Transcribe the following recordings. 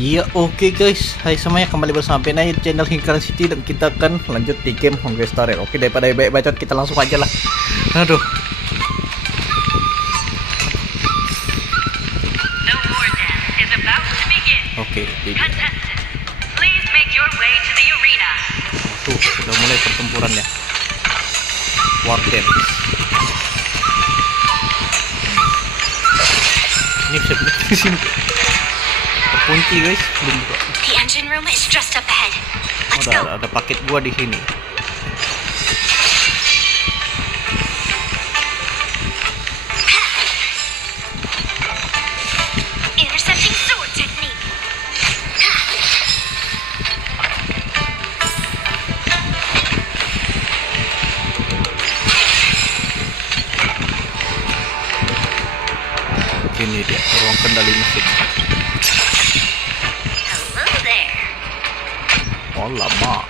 Iya, oke guys. Hai semuanya, kembali bersama Benai channel Keraguan City dan kita akan lanjut di game Honkai Starrail. Oke, daripada banyak bacot kita langsung aja lah. Aduh. Oke, tuh sudah mulai pertempuran ya. War dance. Ini bisa di sini. Terkunci guys, belum buka. The engine room is just up ahead. Let's go. Ada paket gua di sini. Intercepting sword technique. Ini dia ruang kendali mesin. Hello there. Oh lama.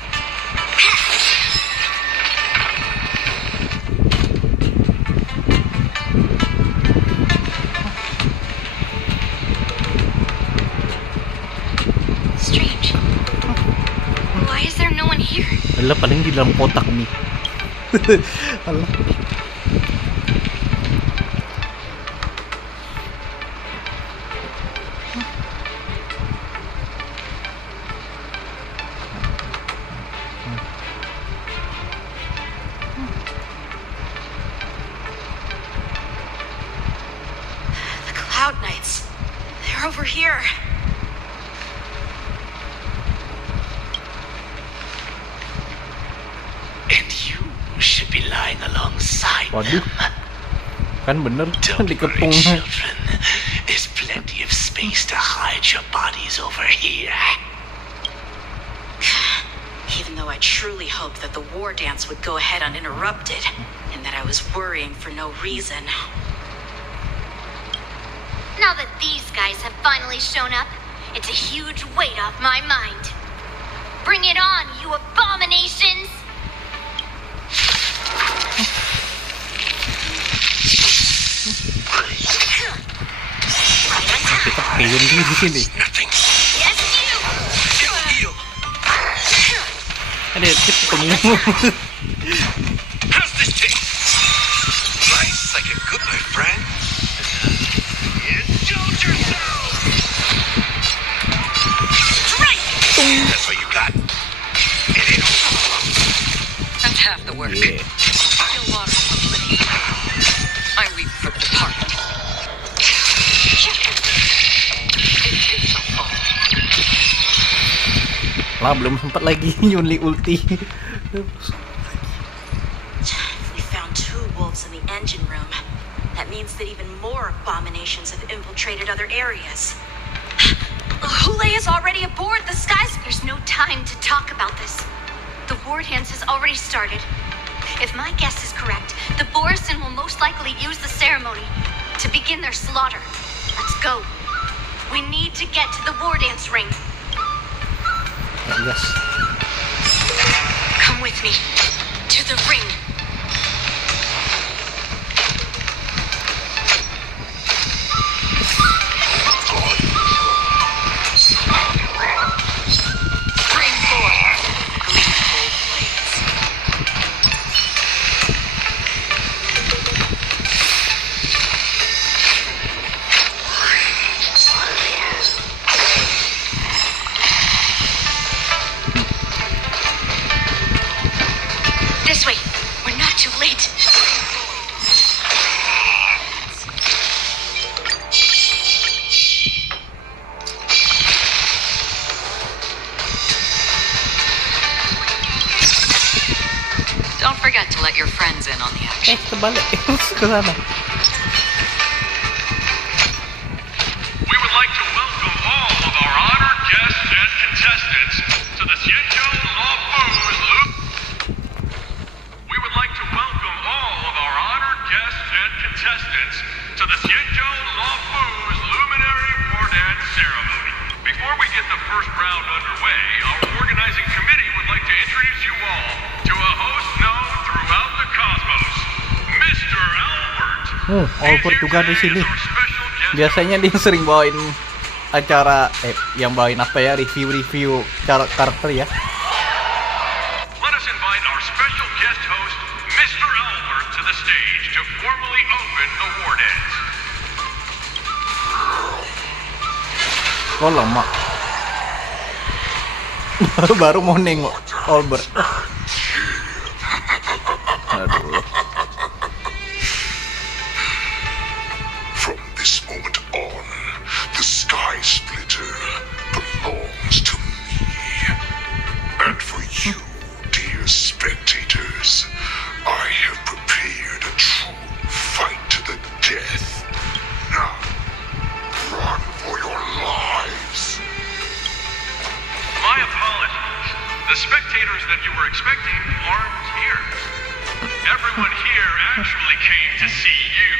Strange. Why is there no one here? Alah, paling di dalam kotak nih. Alah. The Cloud Knights. They're over here. And you should be lying alongside Waduh. them. Kan bener Don't worry, dikepung. children. There's plenty of space to hide your bodies over here. Even though I truly hoped that the war dance would go ahead uninterrupted, and that I was worrying for no reason. Now that these guys have finally shown up, it's a huge weight off my mind. Bring it on, you abominations! Kita pakai Yunli di sini. Nothing. Yes, you! Heal. Ada ketemu. How's this taste? Nice, like a good my friend. Indulge yourself. Strike! That's what you got. It ain't over. That's half the work. Yeah. Still water for plenty. I leave for the department. Lah, belum sempat lagi Yunli ulti. We found 2 wolves in the engine room. That means that even more abominations have infiltrated other areas. Hule is already aboard the skies. There's no time to talk about this. The war dance has already started. If my guess is correct, the Borison will most likely use the ceremony to begin their slaughter. Let's go. We need to get to the war dance ring. Yes. Come with me to the ring. Bring forth gleamful blades. This way. We're not too late. Don't forget to let your friends in on the action. Terbalik. Ke sana. We would like to welcome all of our honored guests and contestants to the Xianzhou Lawfoo's We would like to welcome all of our honored guests and contestants to the Xianzhou Lawfoo's Luminary War Dance Ceremony. Before we get the first round underway, our organizing committee would like to introduce you all to a host known throughout the cosmos, Mr. Albert. Albert juga di sini. Biasanya dia sering bawain acara yang bawain apa ya, review cara karakter ya. Let us invite our special guest host, Mr. Albert, to the stage to formally open the Wardens. Oh lama. Baru mau nengok Albert. Aduh. From this moment on, the Sky Splitter belongs to me. And for you, dear spectators, I have prepared a true fight to the death. Now, run for your lives. My apologies. The spectators that you were expecting aren't here. Everyone here actually came to see you.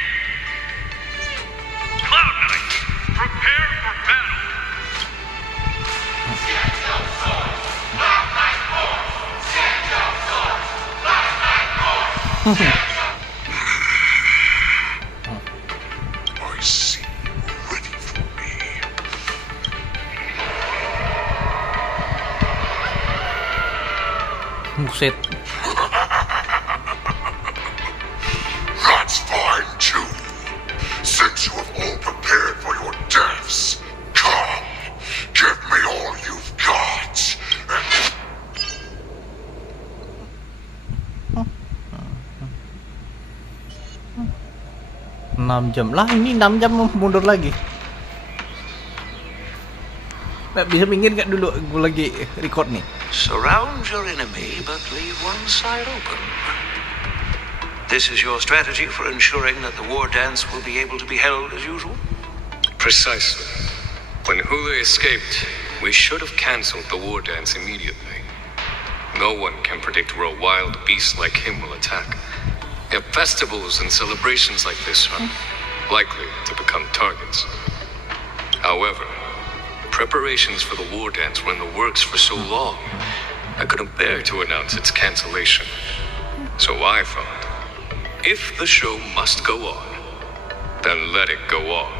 Cloud Knights, prepare for battle. I see you're ready for me. Buset. That's fine too. Since you have all prepared for your deaths, come, give me all you've got. And 6 jam lah, ini 6 jam mundur lagi. Nggak bisa minggir nggak dulu, gue lagi record nih. Surround your enemy, but leave one side open. This is your strategy for ensuring that the war dance will be able to be held as usual? Precisely. When Hule escaped, we should have cancelled the war dance immediately. No one can predict where a wild beast like him will attack. Yet festivals and celebrations like this are likely to become targets. However, preparations for the war dance were in the works for so long, I couldn't bear to announce its cancellation. So I thought, if the show must go on, then let it go on.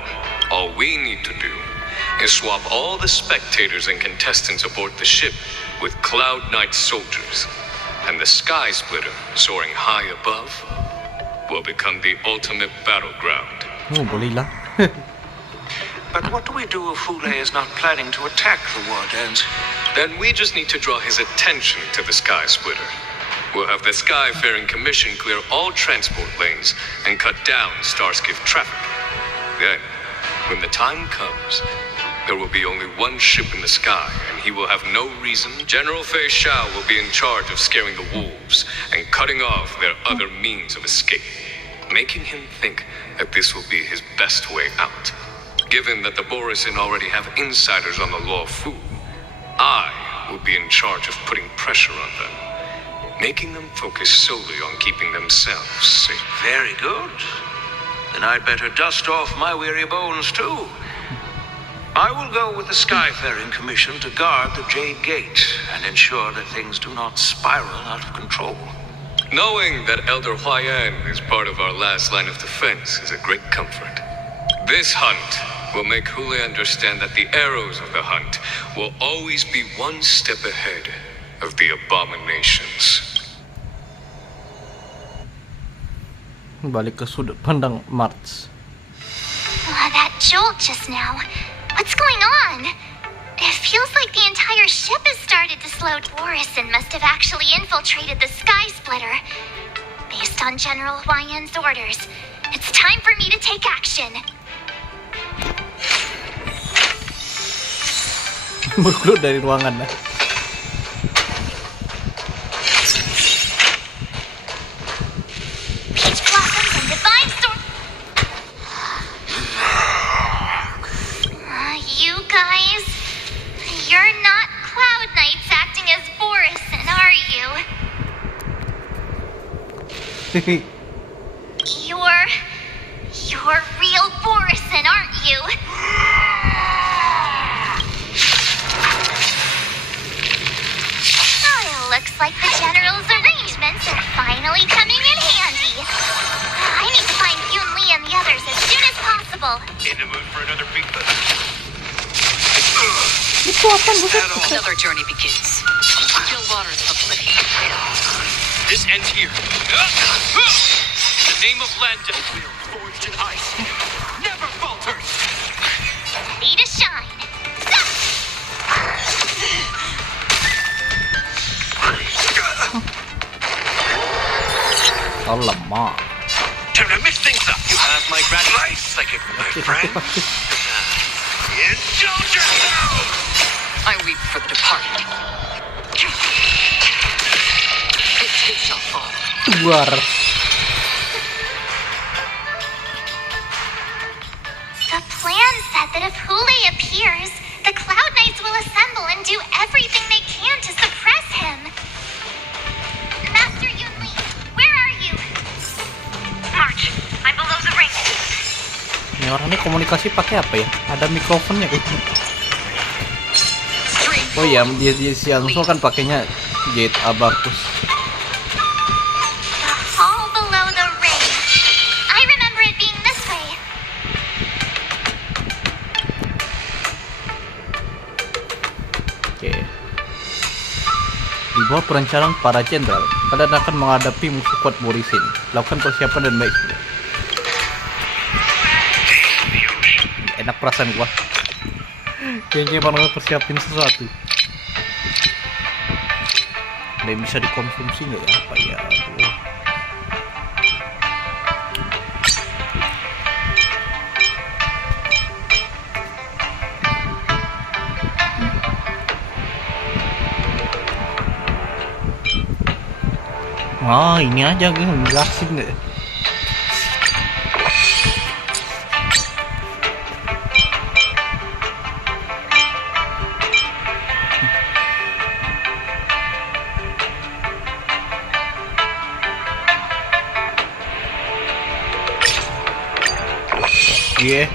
All we need to do is swap all the spectators and contestants aboard the ship with Cloud Knight soldiers, and the Sky Splitter, soaring high above, will become the ultimate battleground. Oh, boleh lah. But what do we do if Hule is not planning to attack the war dance? Then we just need to draw his attention to the Sky Splitter. We'll have the Skyfaring Commission clear all transport lanes and cut down Starskiff traffic. Then, when the time comes, there will be only one ship in the sky, and he will have no reason. General Fei Shao will be in charge of scaring the wolves and cutting off their other means of escape, making him think that this will be his best way out. Given that the Borisin already have insiders on the Law Fu, I will be in charge of putting pressure on them, making them focus solely on keeping themselves safe. Very good. Then I'd better dust off my weary bones too. I will go with the Skyfaring Commission to guard the Jade Gate and ensure that things do not spiral out of control. Knowing that Elder Huayan is part of our last line of defense is a great comfort. This hunt will make Hule understand that the arrows of the hunt will always be one step ahead of the abominations. Balik ke sudut pandang March. That jolt just now. What's going on? It feels like the entire ship has started to slow. Borisin must have actually infiltrated the Sky Splitter. Based on General Huayan's orders, it's time for me to take action. Keluar dari ruangan lah. Peach blossoms and divine storm. You guys, you're not Cloud Knights acting as Borisin, are you? You're real Borisin, aren't you? Looks like the General's arrangements are finally coming in handy. I need to find Yoon Lee and the others as soon as possible. In the mood for another beat? Another journey begins. Still waters of living. This ends here. In the name of Lando, will forged in ice never falters. Ready to shine. Alamak. Time to mix things up. You have my gratitude. Nice, like it, my friend. Indulge yourself! I weep for the departed. It too shall fall. Luar. The plan said that if Hule appears, the Cloud Knights will assemble and do everything they can to suppress him. Master Yunli, where are you? March, I'm below the ring. Ini orang ini komunikasi pakai apa ya? Ada mikrofonnya kayaknya. Oh iya, dia si Ansel kan pakainya Jade Abacus. The hall below the ring. I remember it being this way. Oke. Di bawah perencanaan para jenderal, kalian akan menghadapi musuh kuat Borisin. Lakukan persiapan dan baik. Enak perasaan gua. Kayaknya emang persiapin sesuatu. Ada yang bisa dikonsumsi nggak ya? Apa ya? Aduh. Wah, ini aja gue ngelasin deh. Yeah,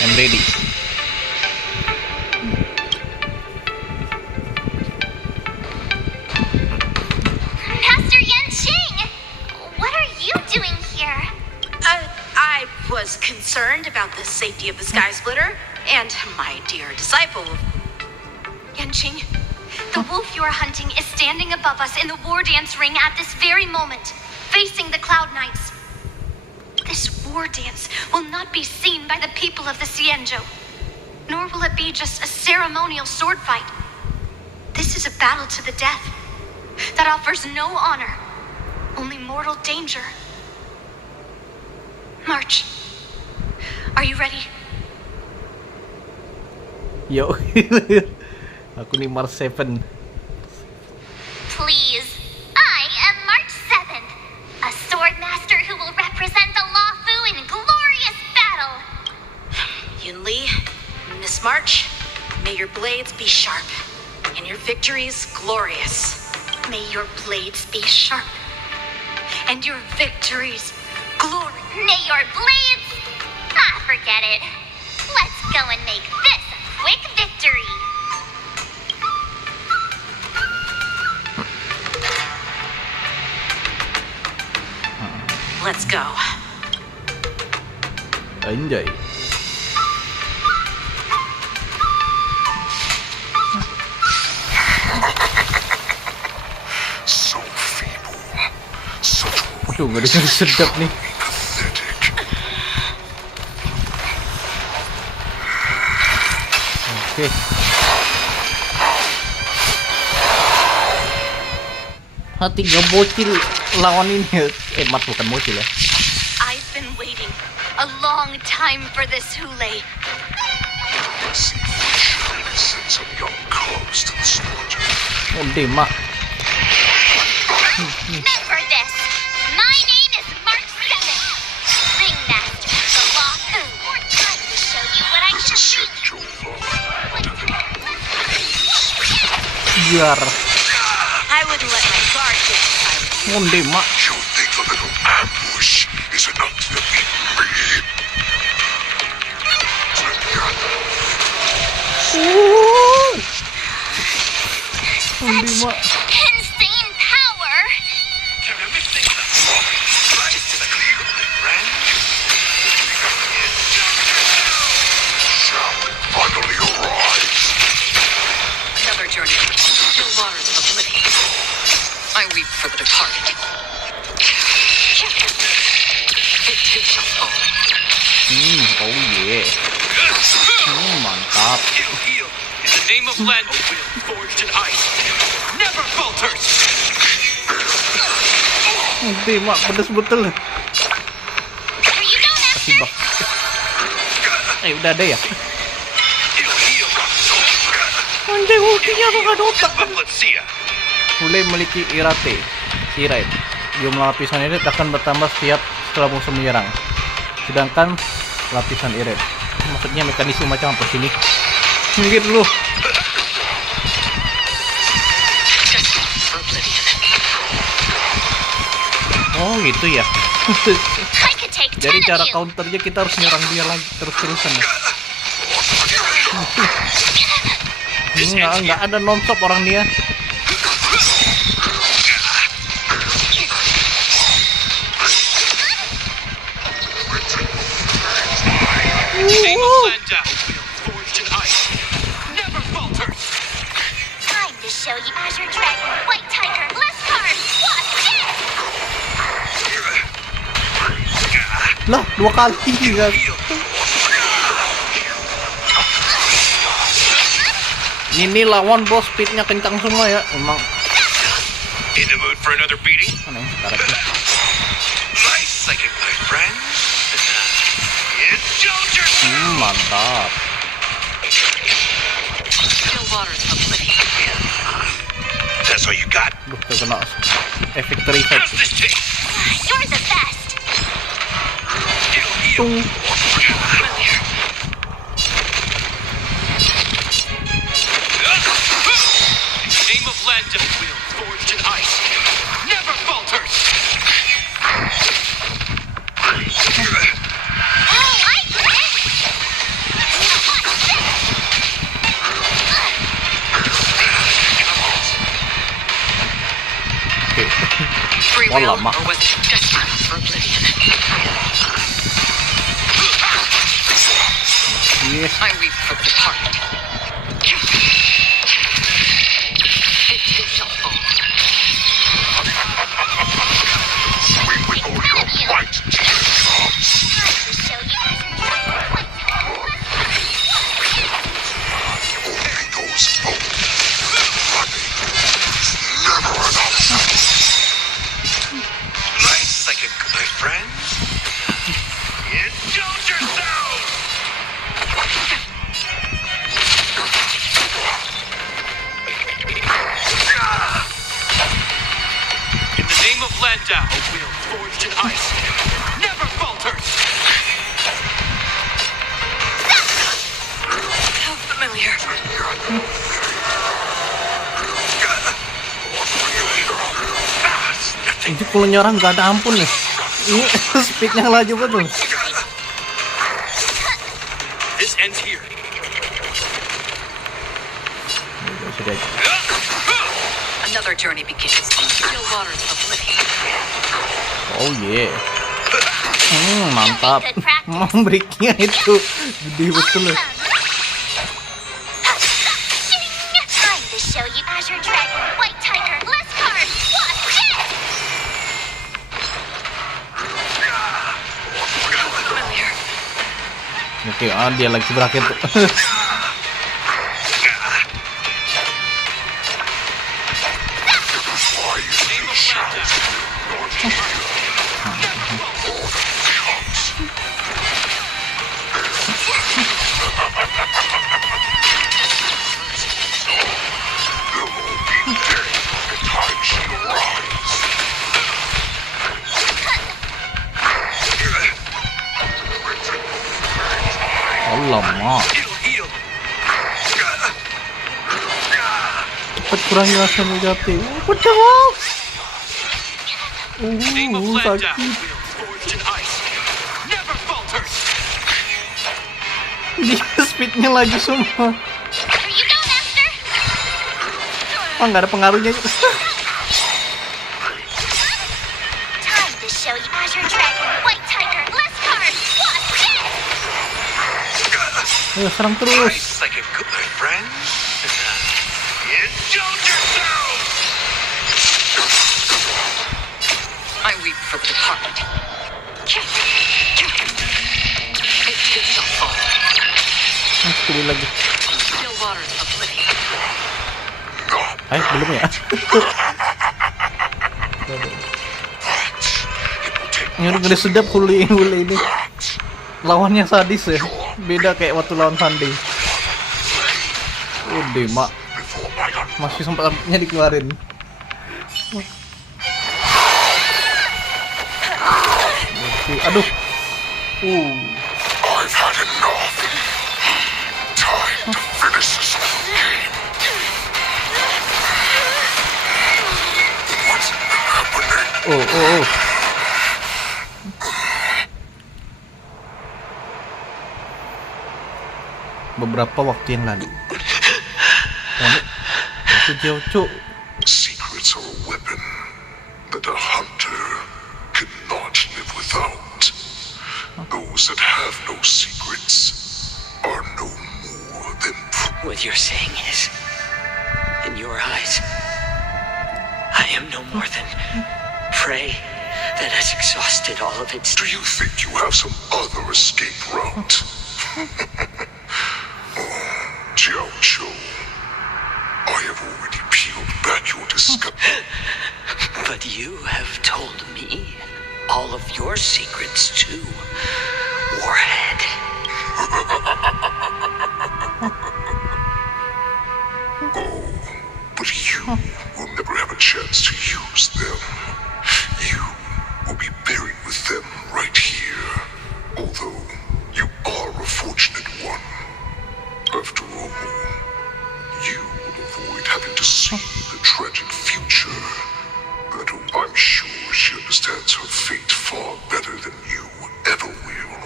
I'm ready. Master Yanqing! What are you doing here? I was concerned about the safety of the Sky Splitter and my dear disciple. Yanqing, the wolf you are hunting is standing above us in the war dance ring at this very moment, facing the Cloud Knights. This war dance will not be seen by the people of the Xianzhou, nor will it be just a ceremonial sword fight. This is a battle to the death that offers no honor, only mortal danger. March, are you ready? Yo, aku nih Mars 7. Please, I am March 7th, a sword master who will represent the Luofu in glorious battle. Yunli, Miss March, may your blades be sharp and your victories glorious. May your blades be sharp and your victories glory. May your blades... forget it. Let's go and make this a quick victory. Let's go. Anjay. So feeble. Such Aduh, nggak ada sedap nih. pathetic. Oke. Tiga bocil lawan ini. Mat bukan bocil ya. I've been waiting a long time for this, Hule. See the send some young cubs to the slaughter. Oh, Demak. Remember this. My name is March 7th. Ringmaster of the Luofu. More time to show you what I can do. Send your love to the Biar. I wouldn't let my guard get inside. Oh, Demak. You think a little ambush is enough to defeat me? Oh, Demak. Insane power. Time to mix things up. Rise to the clear, my friend. Shall for the departed. It too shall fall. Oh yeah. Mantap. It'll heal. In the name of land, a will forged in ice. Never falters. Nanti mak pedes betul. Here you go, Kasih Master. bak. Udah ada ya? It'll heal. Anjay, ultinya tuh gak ada otak. Let's see ya. Mulai memiliki irate. Irate. Jumlah lapisan ini akan bertambah setiap setelah musuh menyerang. Sedangkan lapisan irate, maksudnya mekanisme macam apa sini? Minggir dulu. Oh gitu ya. I could take 10 Jadi of cara you. counternya kita harus nyerang dia lagi terus-terusan ya. Nggak ada non-stop orang dia. Name of Landa, a will forged in ice. Never falters. Time to show you Azure Dragon, White Tiger, Less Card, Wasp, Lah, 2 kali guys. Ini lawan bos speednya kencang semua ya. Emang In the mood for another beating? mana yang sekarang tuh? Nice psychic, my friend. Indulge yourself. Mantap. Still waters of oblivion. That's all you got? Duh, terkena efek reset. How's this taste? You're the best. It'll heal. Tung. Familiar. Name of Landa, will forged in ice. Never falters. Oh, I get it. Now watch this. Oke. Free Oh, will, lama. or was it destined for oblivion? Yes. I weep for the departed. It too shall fall. Swing with all your might, Telecubs. Time to show you Azure Dragon, White Tiger, Only goes forward. Running is never enough. Nice psychic, my friend. Indulge yourself. In the name of Landa, a will forged in ice. Never falters. How familiar. Ini kalau nyerang gak ada ampun nih. Ini speednya laju betul. This ends here. Sudah aja. Another journey begins on the still waters of oblivion. Oh yeah. Mantap. Breaknya itu gede betul loh. Time to show you Azure Dragon, White Tiger, Less Card, Wasp, Familiar. Oke, dia lagi berakhir tuh. Name of Landa. Time shall rise. Oh lama. It'll heal. Cepat kurangi rasa negatif. Betul. Name of Landa, Sakit. will forged in ice. Never falters. Dia speednya laju semua. Here you go, Master. Oh, nggak ada pengaruhnya. Time to show you Azure Dragon, White Tiger, Less Card, Wasp, Ayo serang terus. Nice like a good, my friend. Indulge yourself. I weep for the departed. It did not fall. Sekali lagi. Still waters of oblivion. Belum ya? Ngeri sedap hule ini. Lawannya sadis ya. Beda kayak waktu lawan Sunday. Udah mak. Masih sempatnya dikeluarin. Aduh. I've had enough. Time to finish this game. What's happening? Beberapa waktu yang lalu. Itu jauh. Secrets are a weapon that a hunter cannot live without. Those that have no secrets are no more than What you're saying is, in your eyes, I am no more than prey that has exhausted all of its... Do you think you have some other escape route? Jiao Chou, I have already peeled back your disguise. But you have told me all of your secrets too, Warhead. Oh, but you will never have a chance to use them. You will be buried with them right here. Although you are a fortunate one. After all, you will avoid having to see the tragic future. But I'm sure she understands her fate far better than you ever will.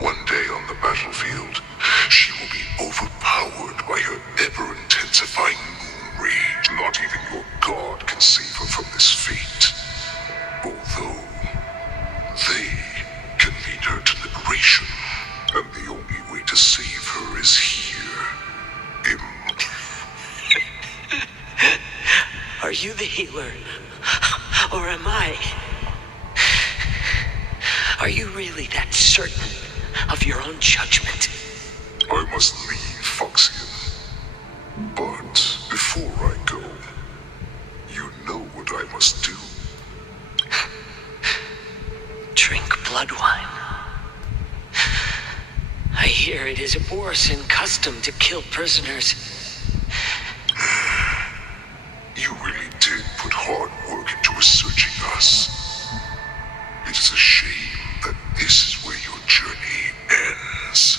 One day on the battlefield, she will be overpowered by her ever-intensifying moon rage. Not even your god can save her from this fate. Although, they can lead her to liberation. And the only way to save her is here. Are you the healer? Or am I? Are you really that certain of your own judgment? I must leave, Foxian. But before I go, you know what I must do. Drink blood wine. I hear it is a Borisan custom to kill prisoners. You really did put hard work into researching us. It is a shame that this is where your journey ends.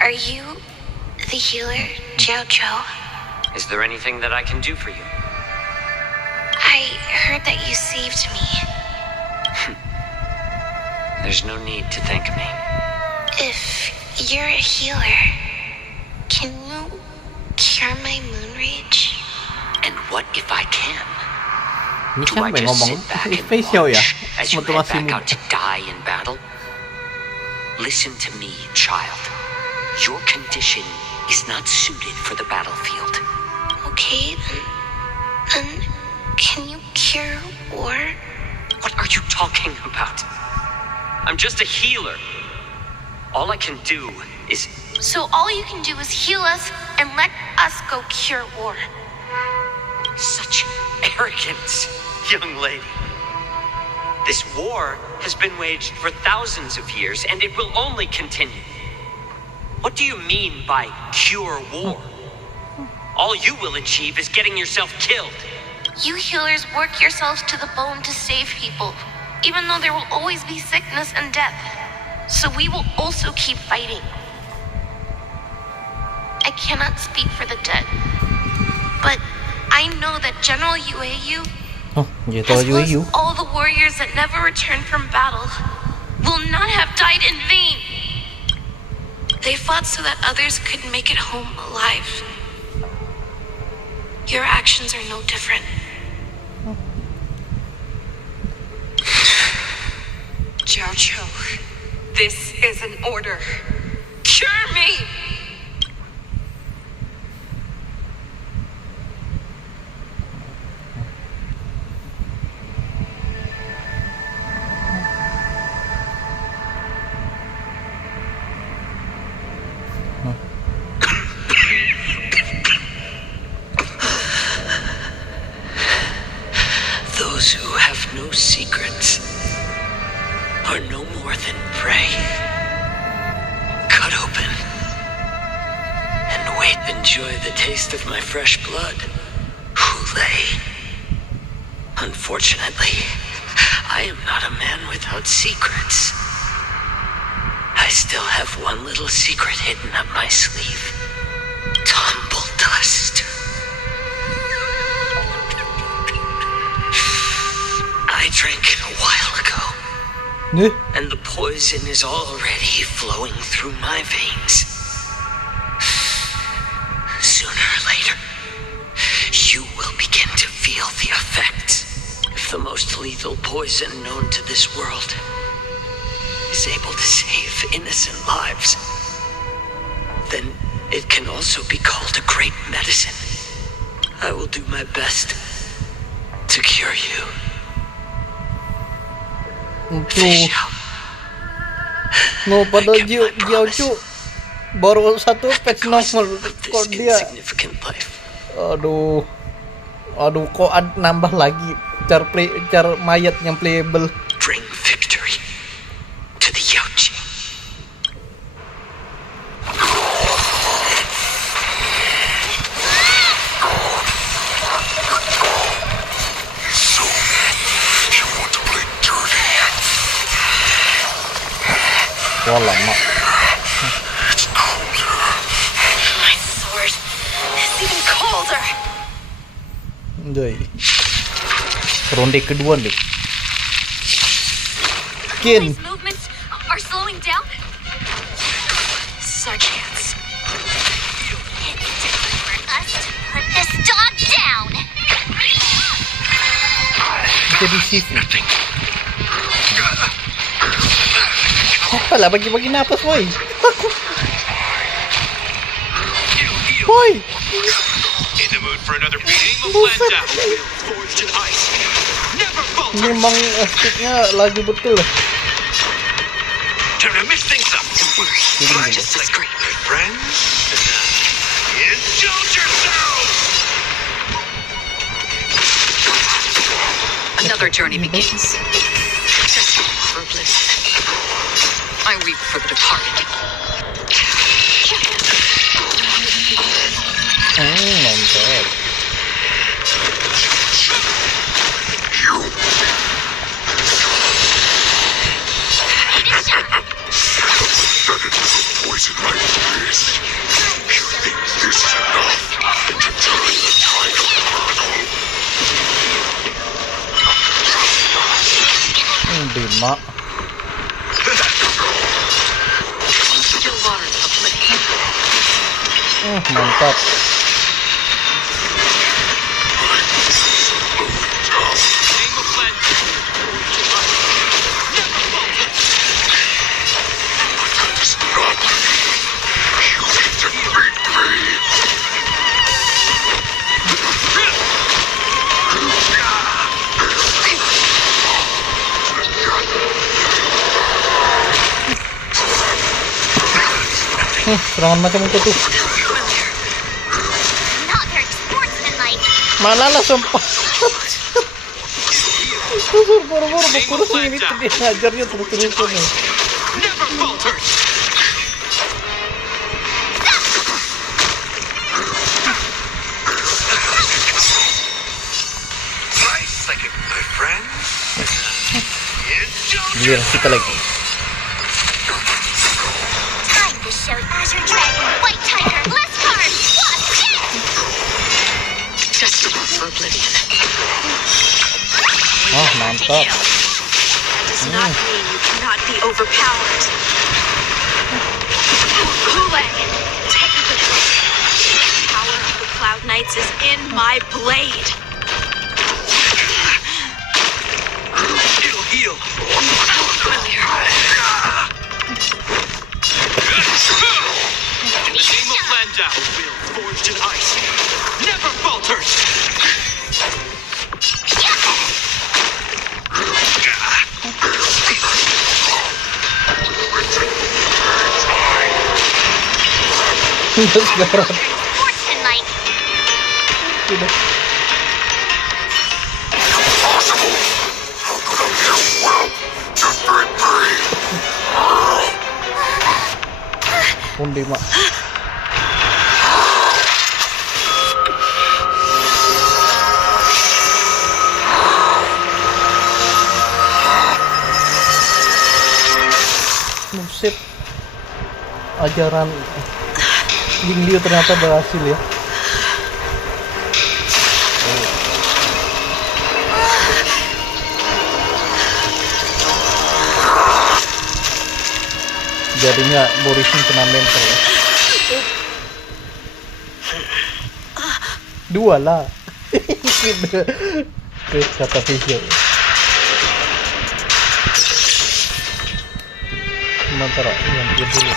Are you the healer, Jiao Chou? Is there anything that I can do for you? I heard that you saved me. There's no need to thank me. If you're a healer, can you cure my moon rage? And what if I can? Ini Do I siapa yang just ngomong? sit back and Facial ya? watch as you Waktu head masih back muda. out to die in battle? Listen to me, child. Your condition is not suited for the battlefield. Okay, then can you cure war? What are you talking about? I'm just a healer. All I can do is... So all you can do is heal us and let us go cure war. Such arrogance, young lady. This war has been waged for thousands of years, and it will only continue. What do you mean by cure war? All you will achieve is getting yourself killed. You healers work yourselves to the bone to save people, even though there will always be sickness and death. So we will also keep fighting. I cannot speak for the dead, but I know that General Yueyu, as well as all the warriors that never returned from battle, will not have died in vain. They fought so that others could make it home alive. Your actions are no different. Jiao Chou, this is an order. Cure me! then pray. Cut open. And wait, enjoy the taste of my fresh blood. Hule. Unfortunately, I am not a man without secrets. I still have one little secret hidden up my sleeve. Tumble dust. I drank it a while ago. And the poison is already flowing through my veins. Sooner or later, you will begin to feel the effects. If the most lethal poison known to this world is able to save innocent lives, then it can also be called a great medicine. I will do my best to cure you. Fish out. No, padahal Jiao baru satu patch normal kok dia. Aduh, kok nambah lagi cara mayat yang playable. Bring victory to the Yaoji. So, you want to play dirty? Wah, lama. It's colder. My sword is even colder. Joy. Ronde kedua nih. Kin. These movements are slowing down. Sergeants. It's time for us to put this dog down. Jadi sifu. Apalah bagi-bagi napas, boy. Boy. In the mood for another beating? Blend out. Forged in ice. Never falter. Memang asiknya lagi betul. Time to mix things up. Just like my friends. Indulge yourselves. Another journey begins. For bliss. I weep for the departed. Mantap. That is the poison my face. You think this is enough to turn the tide of battle? Bima. Still waters of flame. Mantap. Aim of blend. Never falter. That is not me. You can defeat me. Serangan macam itu tuh. Not very sportsmanlike. Mana lah sumpah. Tusur boro-boro berkurus ini tuh dia ngajarnya terus-terusan nih. Never falter. Nice second, my friend. Biar kita lagi. Time to show Azure Dragon, White Tiger, less cards, Wasp, Destined for oblivion. Oh, mantap. That does not mean you cannot be overpowered. Hule, take this. The power of the Cloud Knights is in my blade. It'll heal. Familiar. In the name of Landau, will forged in ice. Never falters. Sekarang. sportsmanlike. Sudah. Impossible! How could I get well to break me? Undi mak. Buset. Ajaran Ying Liu ternyata berhasil ya. Jadinya Borisnya kena mental ya. Dua lah. Kata visual. Sementara yang dulu.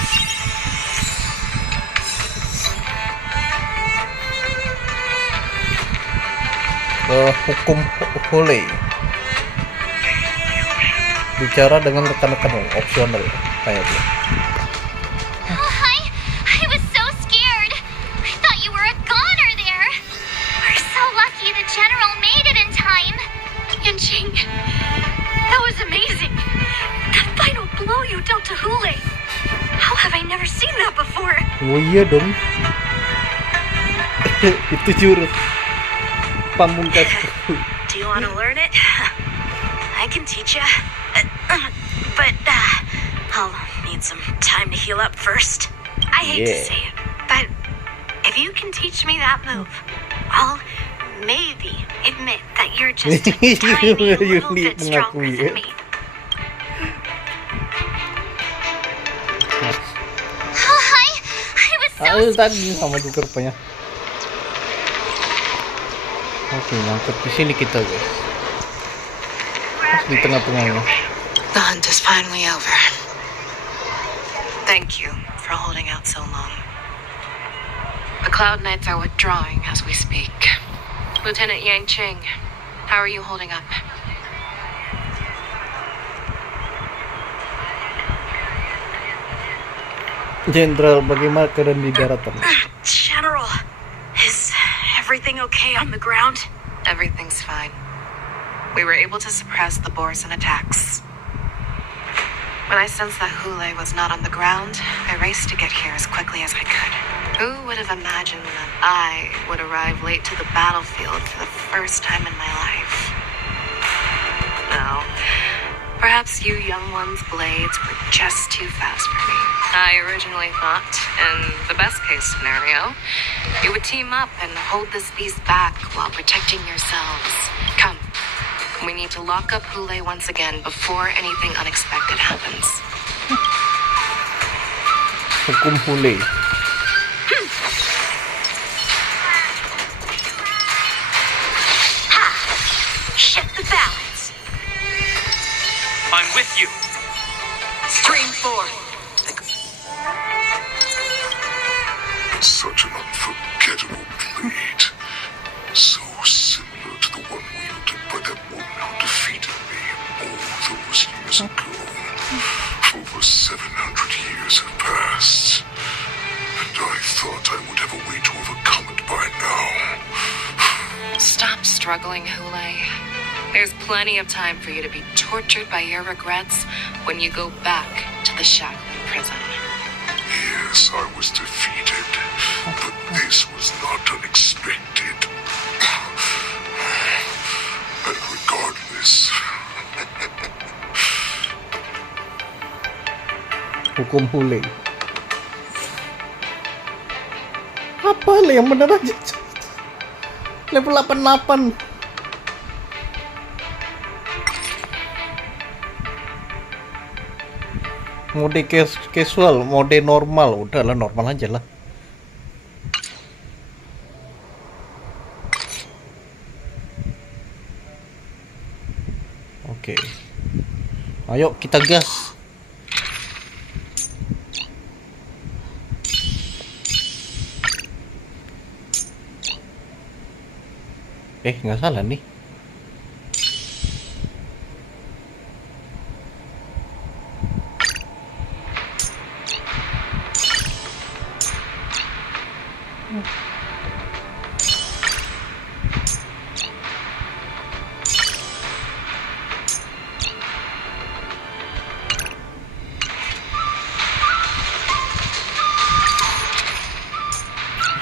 Hukum Hulei. Bicara dengan rekan-rekan opsional kayaknya. I was so scared. I thought you were a goner there. We're so lucky the general made it in time. Yanqing, that was amazing. That final blow you dealt to Hulei. How have I never seen that before? Oh iya dong. Itu jurus pamungkas. Do you want to learn it? I can teach you. But I'll need some time to heal up first. I hate to say it, but if you can teach me that move, I'll maybe admit that you're just a tiny little bit stronger than me. I was so Tadi sama juga rupanya. Oke, ngangkut di sini kita guys. Pas di tengah-tengahnya. The hunt is finally over. Thank you for holding out so long. The Cloud Knights are withdrawing as we speak. Lieutenant Yanqing, how are you holding up? Jenderal, bagaimana keadaan di daratan? General, is everything okay on the ground? Everything's fine. We were able to suppress the Borison attacks. When I sensed that Hulei was not on the ground, I raced to get here as quickly as I could. Who would have imagined that I would arrive late to the battlefield for the first time in my life? No. Perhaps you young ones' blades were just too fast for me. I originally thought, in the best case scenario, you would team up and hold this beast back while protecting yourselves. Come. We need to lock up Hulei once again before anything unexpected happens. Hukum Hulei. Shift the balance. I'm with you. Stream 4. Such an unforgettable blade. So similar to the one wielded by that woman who defeated me all those years ago. Over 700 years have passed, and I thought I would have a way to overcome it by now. Stop struggling, Hulei. There's plenty of time for you to be tortured by your regrets when you go back to the Shackling prison. Yes, I was defeated, but this was not unexpected. And regardless, Hukum Hulei. Apa yang bener aja? Level 88. Mode casual, mode normal, udahlah normal aja lah. Oke. Ayo kita gas. Nggak salah nih.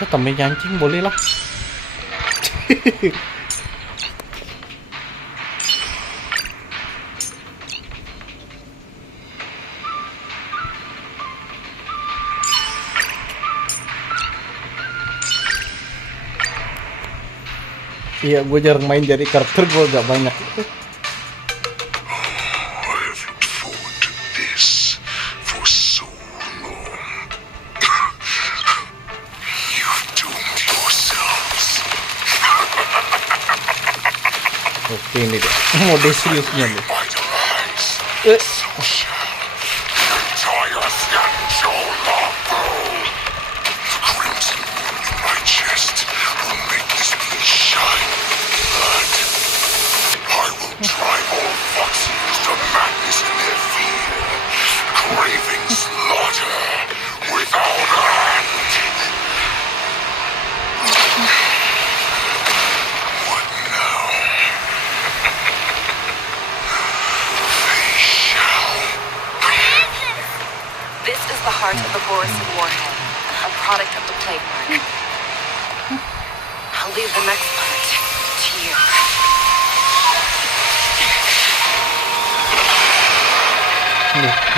Ya tambahin anjing boleh lah. Iya, gue jarang main jadi karakter gue gak banyak. I have looked forward to this for so long. You've doomed yourselves. Oke, ini deh. Mode seriusnya nih. Vitalize. Eh. So shall the entire Xianzhou Longbow. The crimson moon in my chest will make this place shine with blood. I will drive all foxes to madness in their fear, craving slaughter without end. What now? They shall pay. This is the heart of the Borisan warhead, a product of the plague mark. I'll leave the next part to you.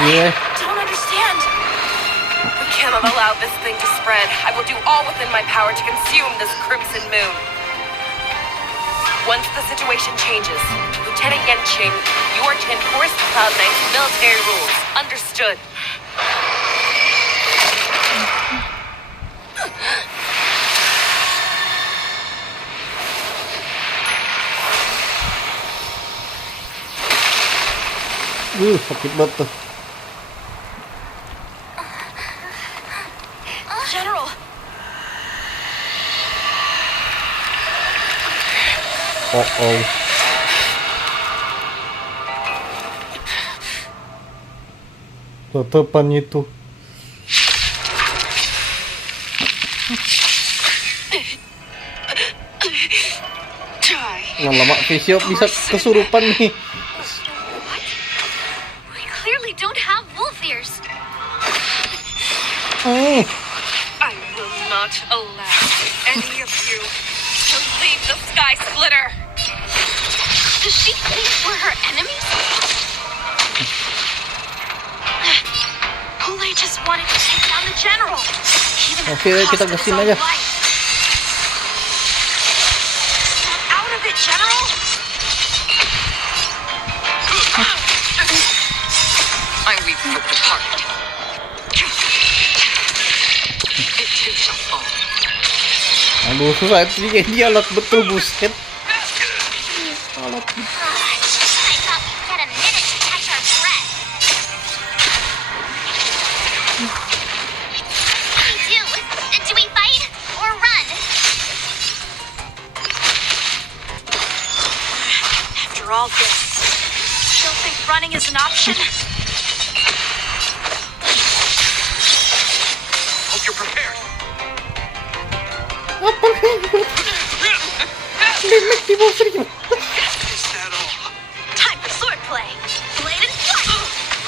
Iya. Don't understand. We cannot allow this thing to spread. I will do all within my power to consume this crimson moon. Once the situation changes, Lieutenant Yenqing, you are to enforce the Cloud9's military rules. Understood. Sakit banget tuh. General, Oh. Tatapan itu. Lama-lama Visio bisa kesurupan nih. We clearly don't have wolf ears. I will not allow any of you to leave the Sky Splitter. Does she think we're her enemies? Hule just wanted to take down the general. Even at Oke, the kita cost of his gasin own aja. life. Snap out of it, General! I weep for the departed. It too shall fall. Aduh, susah ini dialog betul, buset. I thought we'd get a minute to catch our breath. Do we fight or run? After all this, still think running is an option? Hope you're prepared. Is that all? Time for swordplay. Blade and flight.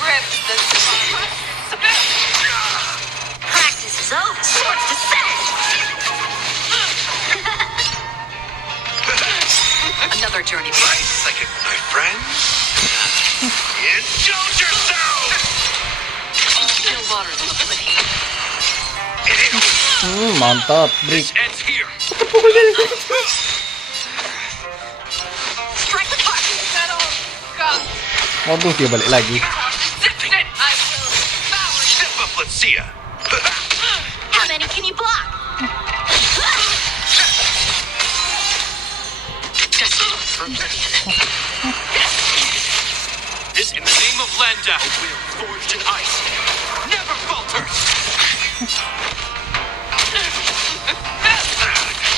Rip the spine. Practice is over. Swords to settle. Another journey. Right second, my friends. Indulge yourself! Still waters in the blade. Mantap, break. This ends here. Strike the target. Waduh, dia balik lagi. Step up, let's see ya. How many can you block? This in the name of Landau, a will forged in ice. Never falters.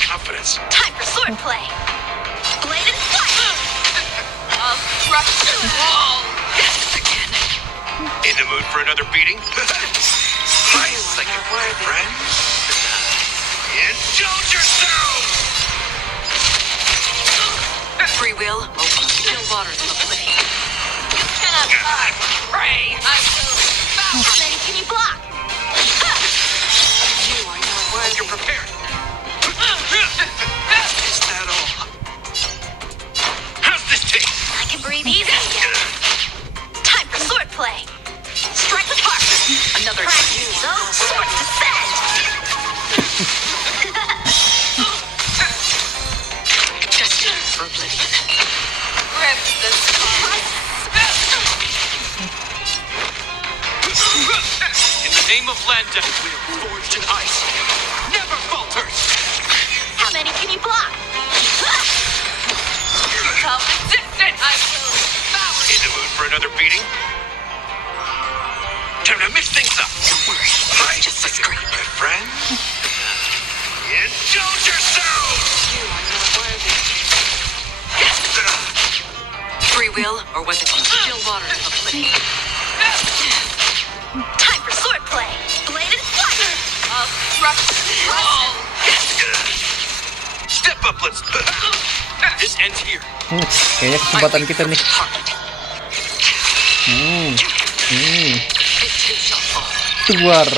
Confidence. Time for swordplay. Blade and flight. I'll crush the wall. Again. In the mood for another beating? Nice second, my friends. Indulge yourselves! Free will, open. Still waters in the blade. You cannot lie. Pray. I will How devour. many can you block? You are not worthy. You're prepared. name of Landa, will forged in ice never falters. How many can you block? How resistant I will devour In the mood for another beating? Time to mix things up. Don't worry, it's just a scrape. My friend? Indulge yourselves! you are not worthy. Free will, or was it still water to the flame? Time for swordplay. Blade and fire. I'll crush you all. Step up, let's. This ends here. Kayaknya kesempatan kita nih. Keluar.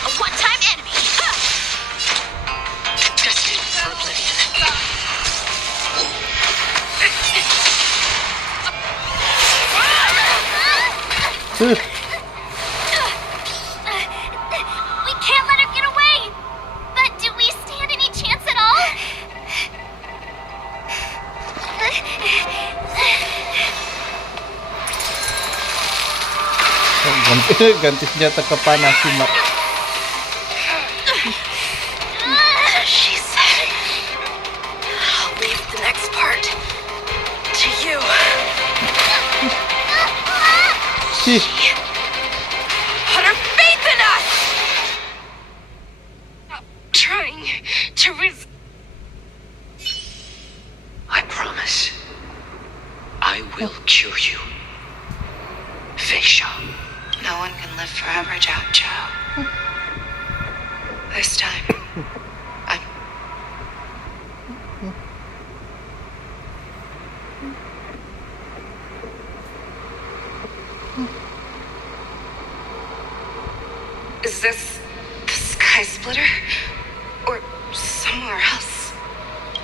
A one-time enemy. Destined for oblivion. We can't let her get away! But do we stand any chance at all? Ganti senjata ke panas sih, Mak. She said, I'll leave the next part to you. Sih. Put her faith in us! Trying to I promise. I will cure you. Feisha. No one can live forever, Joe. This time, I'm... Is this the Sky Splitter? Or somewhere else?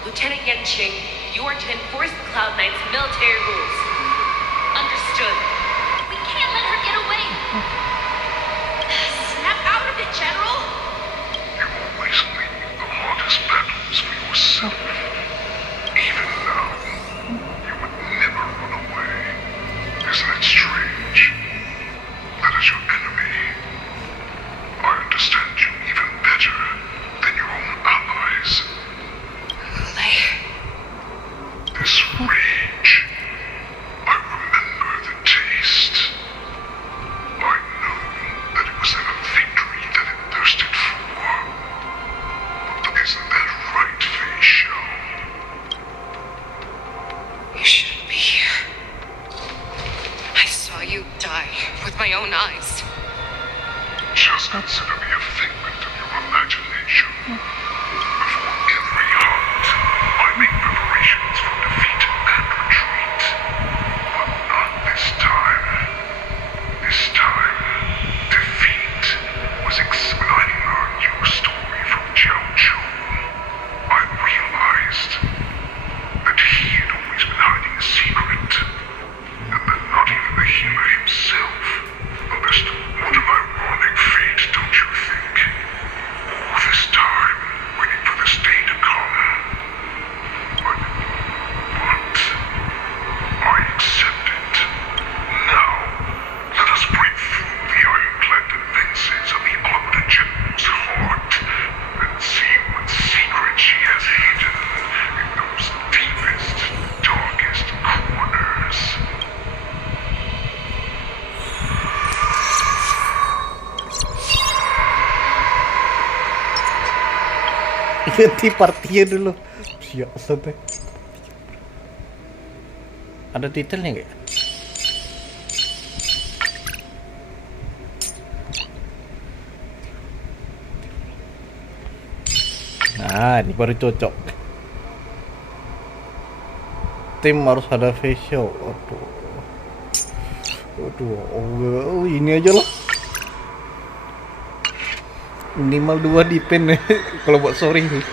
Lieutenant Yenching, you are to enforce the Cloud Knight's military rules. Understood. We can't let her get away! Snap out of it, General! You always leave the hardest battles for yourself. Even now, you would never run away. Isn't it strange? That is your enemy. I understand you even better than your own allies. This rage, I remember the taste. I know that it was a victory that it thirsted for. Isn't that right, Feisha? You shouldn't be here. I saw you die with my own eyes. Just consider me a figment of your imagination. Before every hunt, I make preparations for defeat and retreat. But not this time. This time, defeat was when I learned your story from Jiao Chu. I realized that he had always been hiding a secret, and that not even the healer himself understood. What an ironic fate, don't you think? All this time, waiting for this day to come. But I accept it. Now, let us break through the ironclad defenses of the Omni General's heart and see what secret she has hidden in those deepest, darkest corners. Ganti partinya dulu. Siap, santai. Ada detailnya nggak? Nah, ini baru cocok. Tim harus ada facial. Aduh, ini aja lah. Minimal 2 di pen kalau buat soring sih.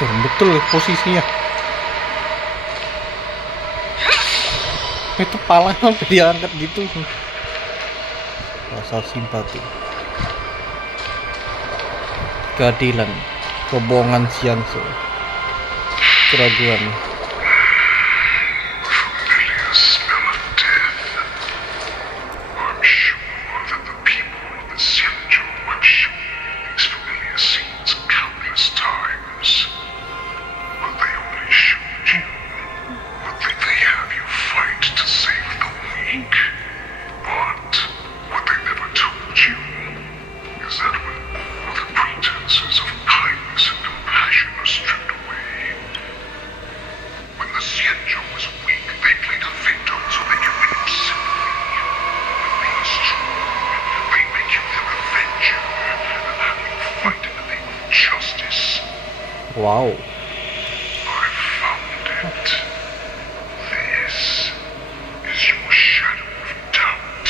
Serem betul tuh posisinya. Itu palanya sampai diangkat gitu. Rasa simpati, keadilan, kebohongan Xianzhou, keraguan. Familiar smell of death. I'm sure that the people of the Xianzhou have shown these familiar scenes countless times. But they only showed you what they have you fight to save the weak. But what they never told you is that when all the pretenses of kindness and compassion are stripped away, when the Xianzhou was weak, they played a victim so they could win your sympathy. When being strong, they make you their avenger and have you fight in the name of justice. Wow. I found it. This is your shadow of doubt.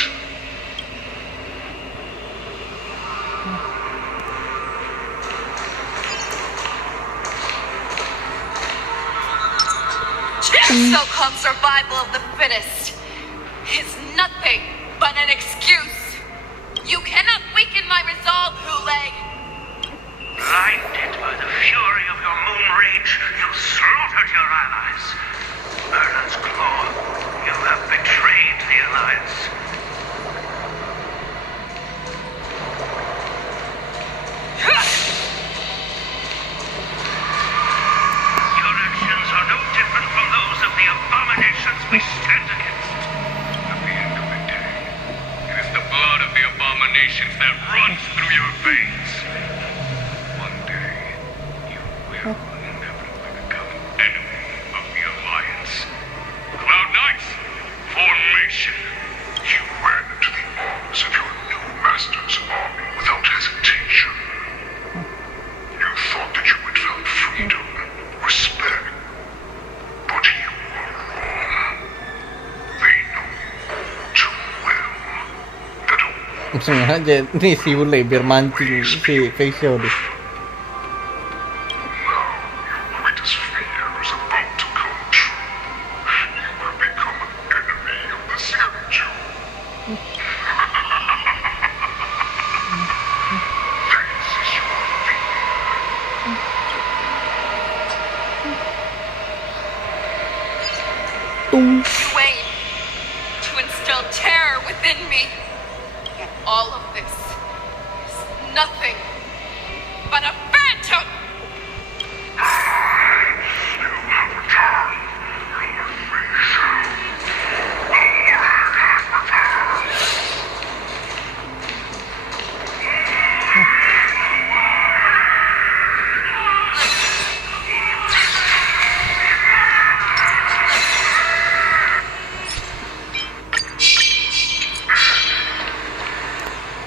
So-called survival of the fittest is nothing but an excuse. You cannot weaken my resolve, Hulei. Blinded by the fury of your moon rage, you slaughtered your allies. Merlin's claw, you have betrayed the alliance. Your actions are no different from those of the abominations we stand against. At the end of the day, it is the blood of the abominations that runs through your veins. One day, you will inevitably become an enemy of the Alliance. Cloud Knights, formation! You ran into the arms of your new master's army without hesitation. You thought that you had found freedom, respect. But you were wrong. They know too well that a war Sengaja nih si Hulei biar mancing si Facial deh. now your greatest fear is about to come true. You have become an enemy of the Xianzhou. This is your fear. You aim to instill terror within me. Yet all of this is nothing but a phantom. You have returned, Lord Facial.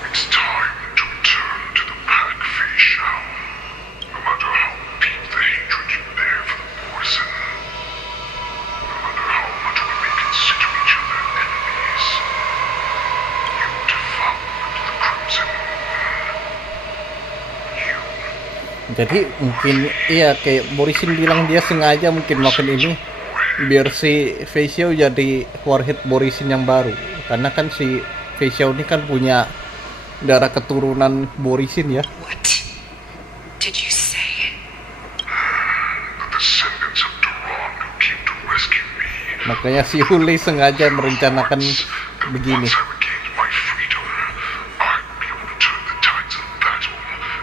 It's time to return to the pack, Facial. No matter how deep the hatred you bear for the poison, no matter how much we may consider each other enemies, you devoured the Crimson Moon. You Jadi mungkin iya kayak Borisin bilang dia sengaja mungkin melakukan ini biar si Facial jadi warhead Borisin yang baru. Karena kan si Facial ini kan punya darah keturunan Borisin ya. What did you say? the descendants of Duran who came to rescue me. Makanya si Hulei sengaja merencanakan begini. Once I regained my freedom, I'd be able to turn the tides of battle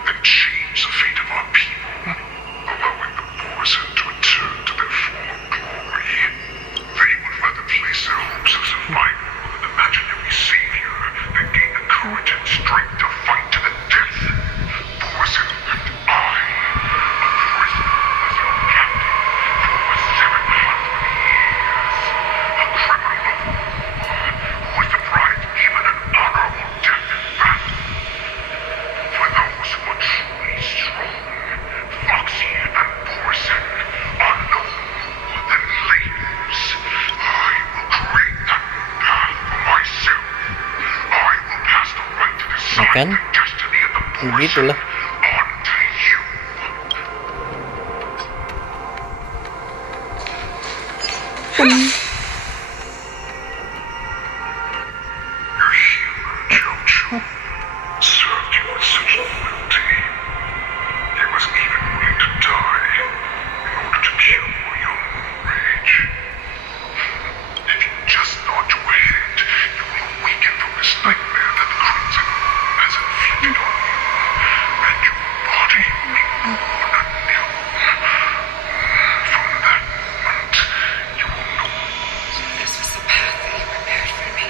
and change the fate of our people, allowing the poison to return to their former glory. They would rather place their hopes of survival with an imaginary savior than gain the courage and strength to fight to the death. Poison and I, a prisoner as your captain for over 700 years, a criminal of war, who is deprived even an honorable death in battle. For those who are truly strong, Foxy and Poison are no more than labels. I will create that path for myself. I will pass the right to decide Makan? the destiny of the poison Begitulah. onto you. Ampun. Your healer, Jojo, served you with such loyalty. He was even willing to die in order to cure your rage. If you just nod your head, you will awaken from this nightmare that the crimson has inflicted on you, and your body will be born anew. From that moment, you will know. This was the path that you prepared for me.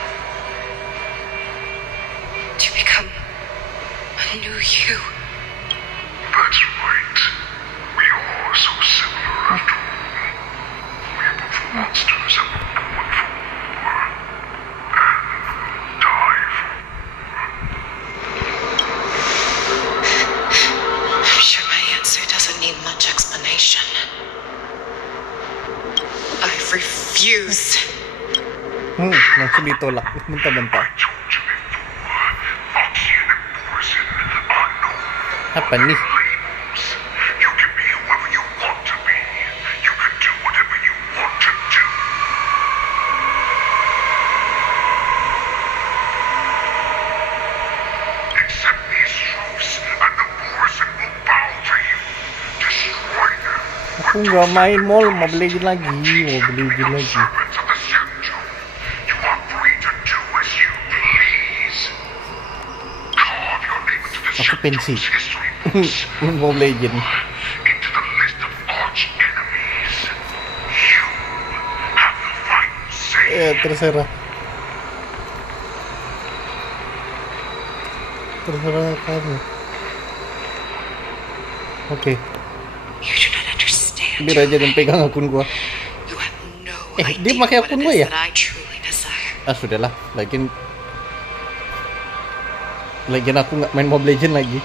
To become a new you. That's right. We are so similar after all. We are both monsters that were born for war and will die for I'm sure my answer doesn't need much explanation. I refuse. Langsung ditolak. Bentar-bentar. told you before. Berakhir and poison are no Apa nih? labels. You can be whoever you want to be. You can do whatever you want to do. Accept these truths, and the poison will bow to you. Destroy them. Aku nggak main mall, mau beli lagi, mau beli lagi. Servants of the Xianzhou, you are free to do as you please. Carve your name into the Aku pensi. Xianzhou's history books. Mobile Legend. Into the list of arch enemies. You have the final say. Terserah. Terserah kamu. Oke, You do not understand. biar aja dan pegang akun gua. You have no dia idea pakai what akun it gua is ya? that I truly desire. Sudahlah, lagian aku nggak main Mobile Legend lagi.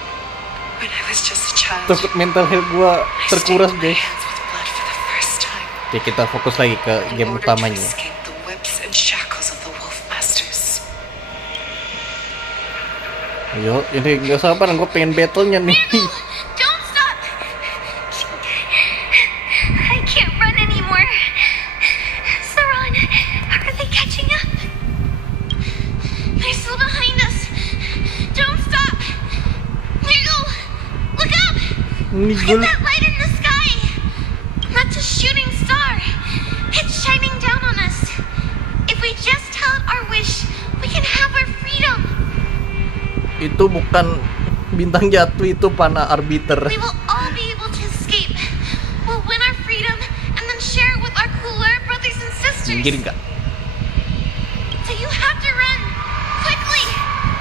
When I was just a child, Takut mental health gua I terkuras, stained my guys. hands with blood for the first time. Oke, kita fokus lagi ke In game order to utamanya. escape the whips and shackles of the wolf masters. Ayo, ini nggak sabar, gue pengen battle-nya nih. Don't stop! I can't run anymore. Saran, are they catching up? They're still behind us. Don't stop! Niggle, look up! Look Niggle. at that light in the sky! That's a shooting star. It's shining down on us. If we just tell it our wish, we can have our freedom. Itu bukan bintang jatuh, itu panah arbiter. We will all be able to escape. We'll win our freedom and then share it with our cooler brothers and sisters. Minggir nggak? So you have to run quickly.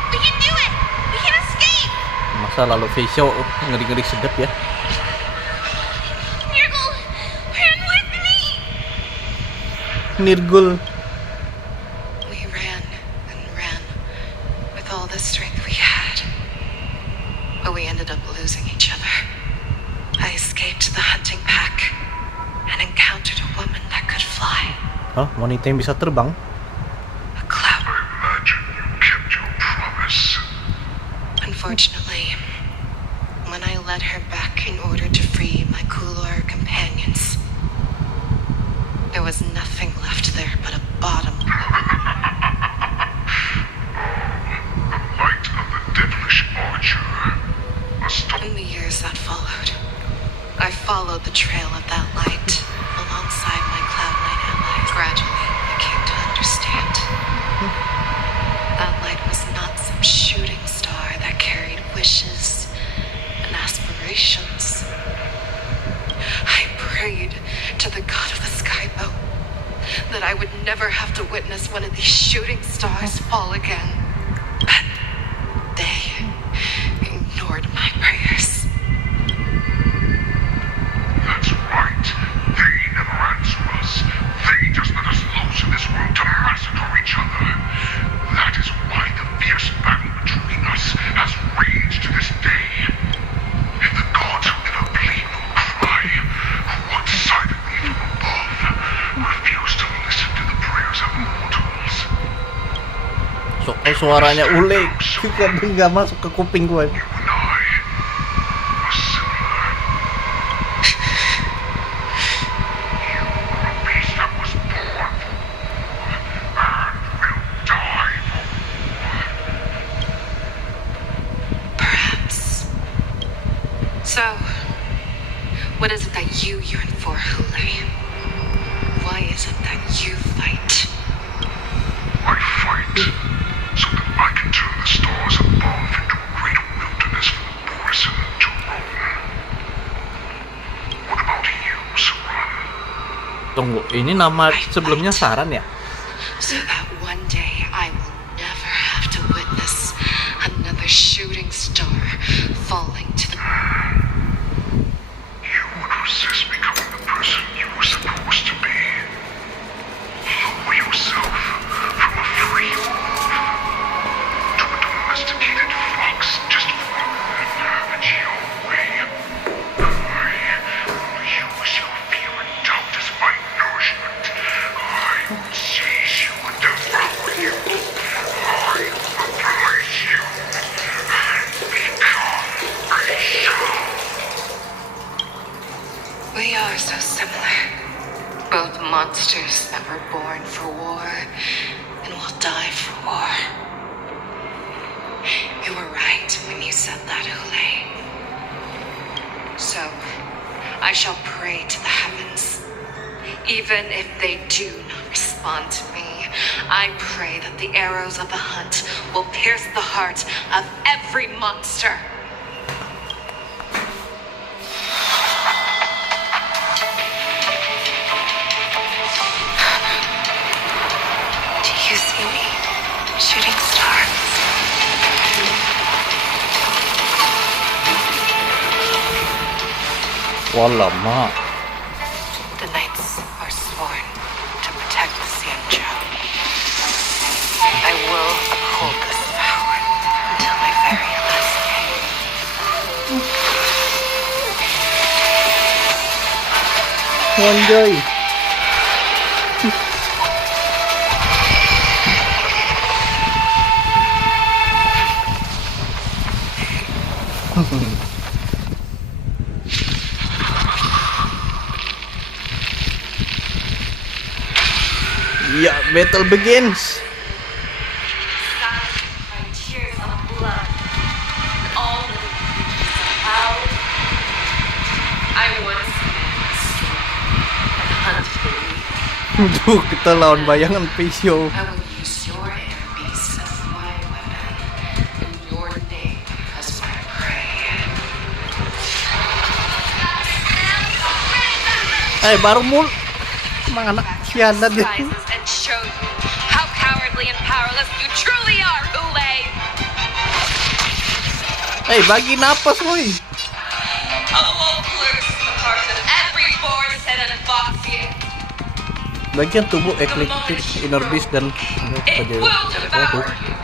We can do it. We can escape. Masa lalu facial ngeri-ngeri sedap ya. Nirgal, run with me. Nirgul. We ran and ran with all the strength we had. But we ended up losing each other. I escaped the hunting pack and encountered a woman that could fly. Hah, wanita yang bisa terbang? A cloud. I imagine you kept your promise. Unfortunately, when I led her back in order to free my Kulor companions, there was nothing left there but a bottom. Light of the devilish archer. A stone. In the years that followed, I followed the trail of that light alongside my Cloud9 allies. Gradually, I came to understand. That light was not some shooting star that carried wishes and aspirations. I prayed to the god of the skyboat that I would never have to witness one of these shooting stars fall again. But they ignored my prayers. That's right. They never answer us. They just let us loose in this world to massacre each other. That is why the fierce battle between us has raged to this day. And the gods who never plead nor cry, who watch silently from above, refuse to listen to the prayers of mortals. Suaranya Ule tapi nggak masuk ke kuping gue. You and I are similar. You are a beast that was born yearn for, Hule? Why is it that you fight? I fight so that I can turn the stars above into a great wilderness for the Borisin to roam. What about you, Saran? Tunggu, ini nama sebelumnya Saran ya? So that one day I will never have to witness another shooting star falling to the... You would resist becoming the person you were supposed to be. Lower yourself from a free wolf to a domesticated fox just for and have it your way. I will use your fear and doubt as my nourishment. I will seize you and devour you. I will place you and become a shadow. We are so similar. Both monsters that were born for war and will die for war. You were right when you said that, Hule. So, I shall pray to the heavens. Even if they do not respond to me, I pray that the arrows of the hunt will pierce the heart of every monster. Do you see me, shooting star? Walamak. The knights are sworn to protect the Xianzhou. I will uphold this vow until my very last day. Anjay. Ya, battle begins. Tears of blood. All the how I once hunt for you. Duh, kita lawan bayangan Pisio. I will use your air beasts as my weapon, and your name as my prey. Baru Emang anak sialan dia. Prizes and show you how cowardly and powerless you truly are, Hule. Bagi napas, woi. I will pierce the heart of every Borisin and Foxy. Bagian tubuh eklektik, inner beast dan It will devour you.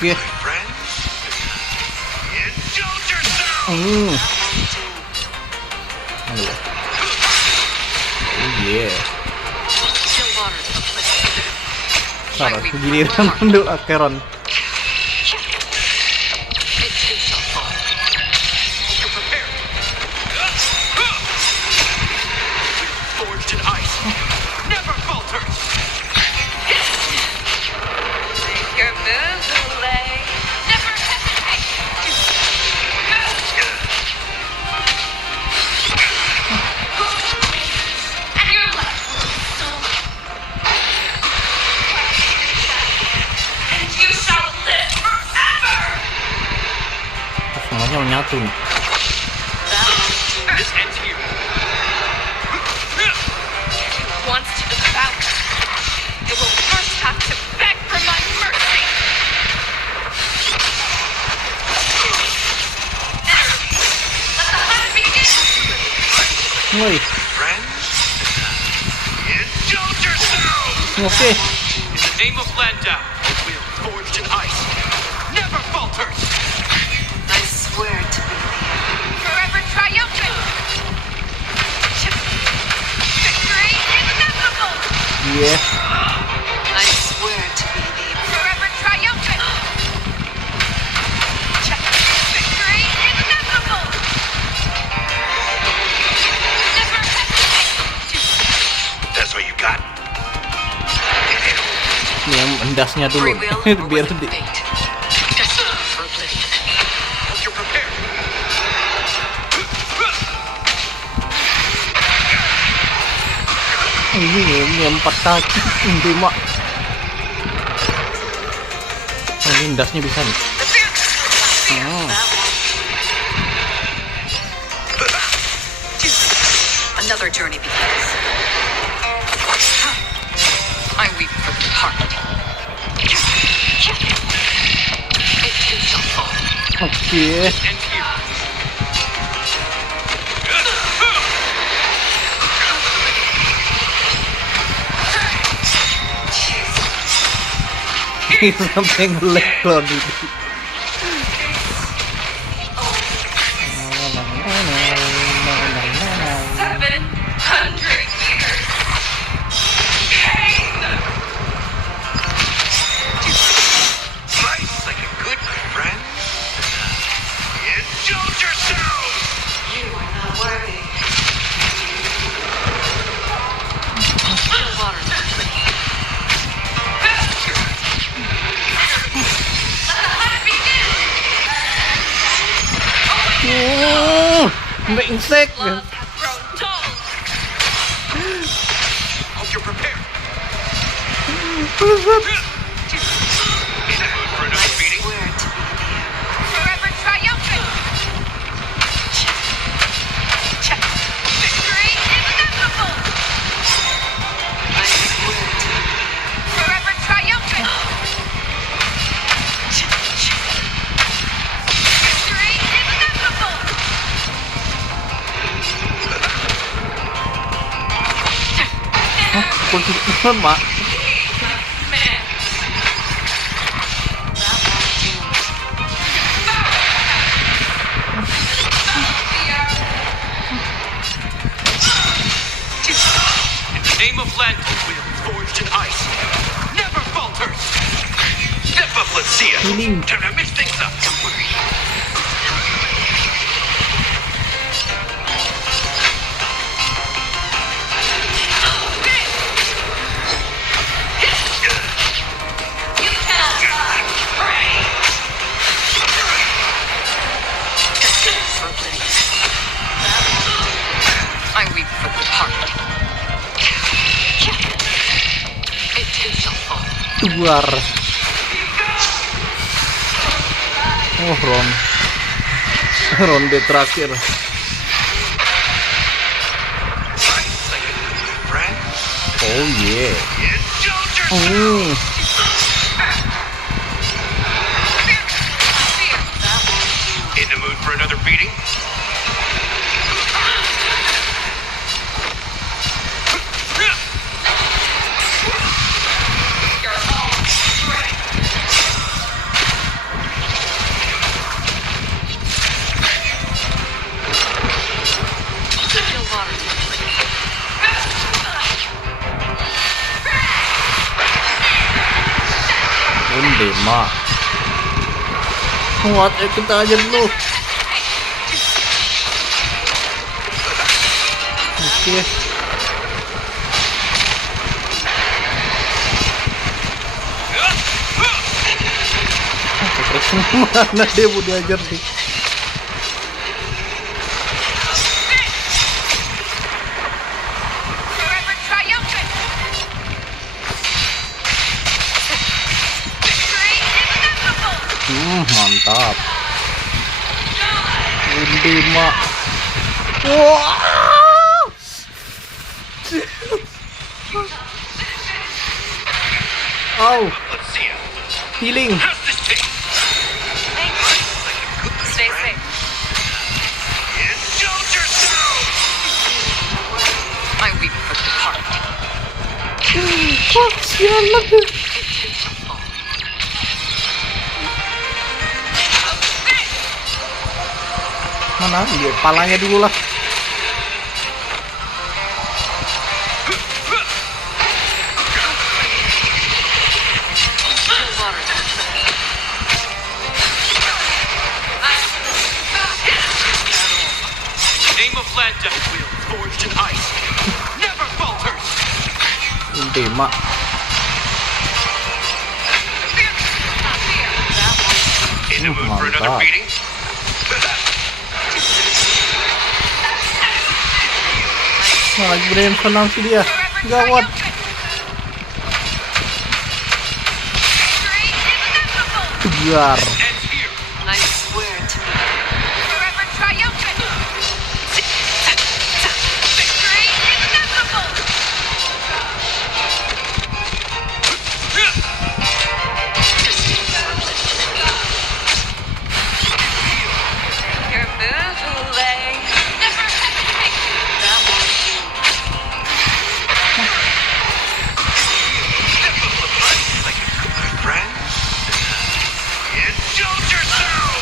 Oke. Yeah. Salah, giliran dulu Akeron. Forged in ice. Never falters. Make your move, Hule. Never hesitate. And your life will so. And you shall live forever. Semuanya menyatu nih. This ends here. Wants to devour. It will first have to beg for my mercy. Energy. Let the hunt begin. Woi, Friends, indulge yourselves. oke. In the name of Landau, a will forged in ice. Never falters. I swear to be the end. Forever triumphant. Victory inevitable. Iya. I swear to be the end. Forever triumphant. Victory inevitable. Never hesitate. That's what you got. Ini yang endasnya dulu. Free will or Biar with di fate. oblivion. Hope you're prepared. Ini 4 kaki. Hindi mak. Lindasnya bisa nih. Another journey begins. I weep for the heart. It too shall fall. Oke. Sampai ngelek loh di. Brengsek. Hope you're prepared. Forever triumphant! Victory is inevitable! Forever triumphant! Victory is inevitable! Kunci mak. Name of land will forged in ice. Never falters. Never Flacia. Healing. Time to mix things up. Don't worry. I weep for the heart. It too shall fall. Duar. Oh, ronde terakhir. Oh yeah. In the mood for another beating? Ronde mak. Kuat kita aja dulu. Oke. Mana dia mau diajar nih? Forever triumphant! Victory is inevitable! Mantap. Undi mak. Wah. Oh. Healing. Stay safe. I weep for the heart. Wah, sialan. Mana? Lihat palanya dulu lah. Name of land will forged in ice. Never falters. Undi mak. In In the mood for another Mantap. beating? Nah, lagi berani senang sih dia. Gawat. Tegar. Ends here. I swear to me. Forever triumphant! Victory inevitable! Your move, Hule. Never hesitate! That won't do. Like a good friend? Indulge yourself!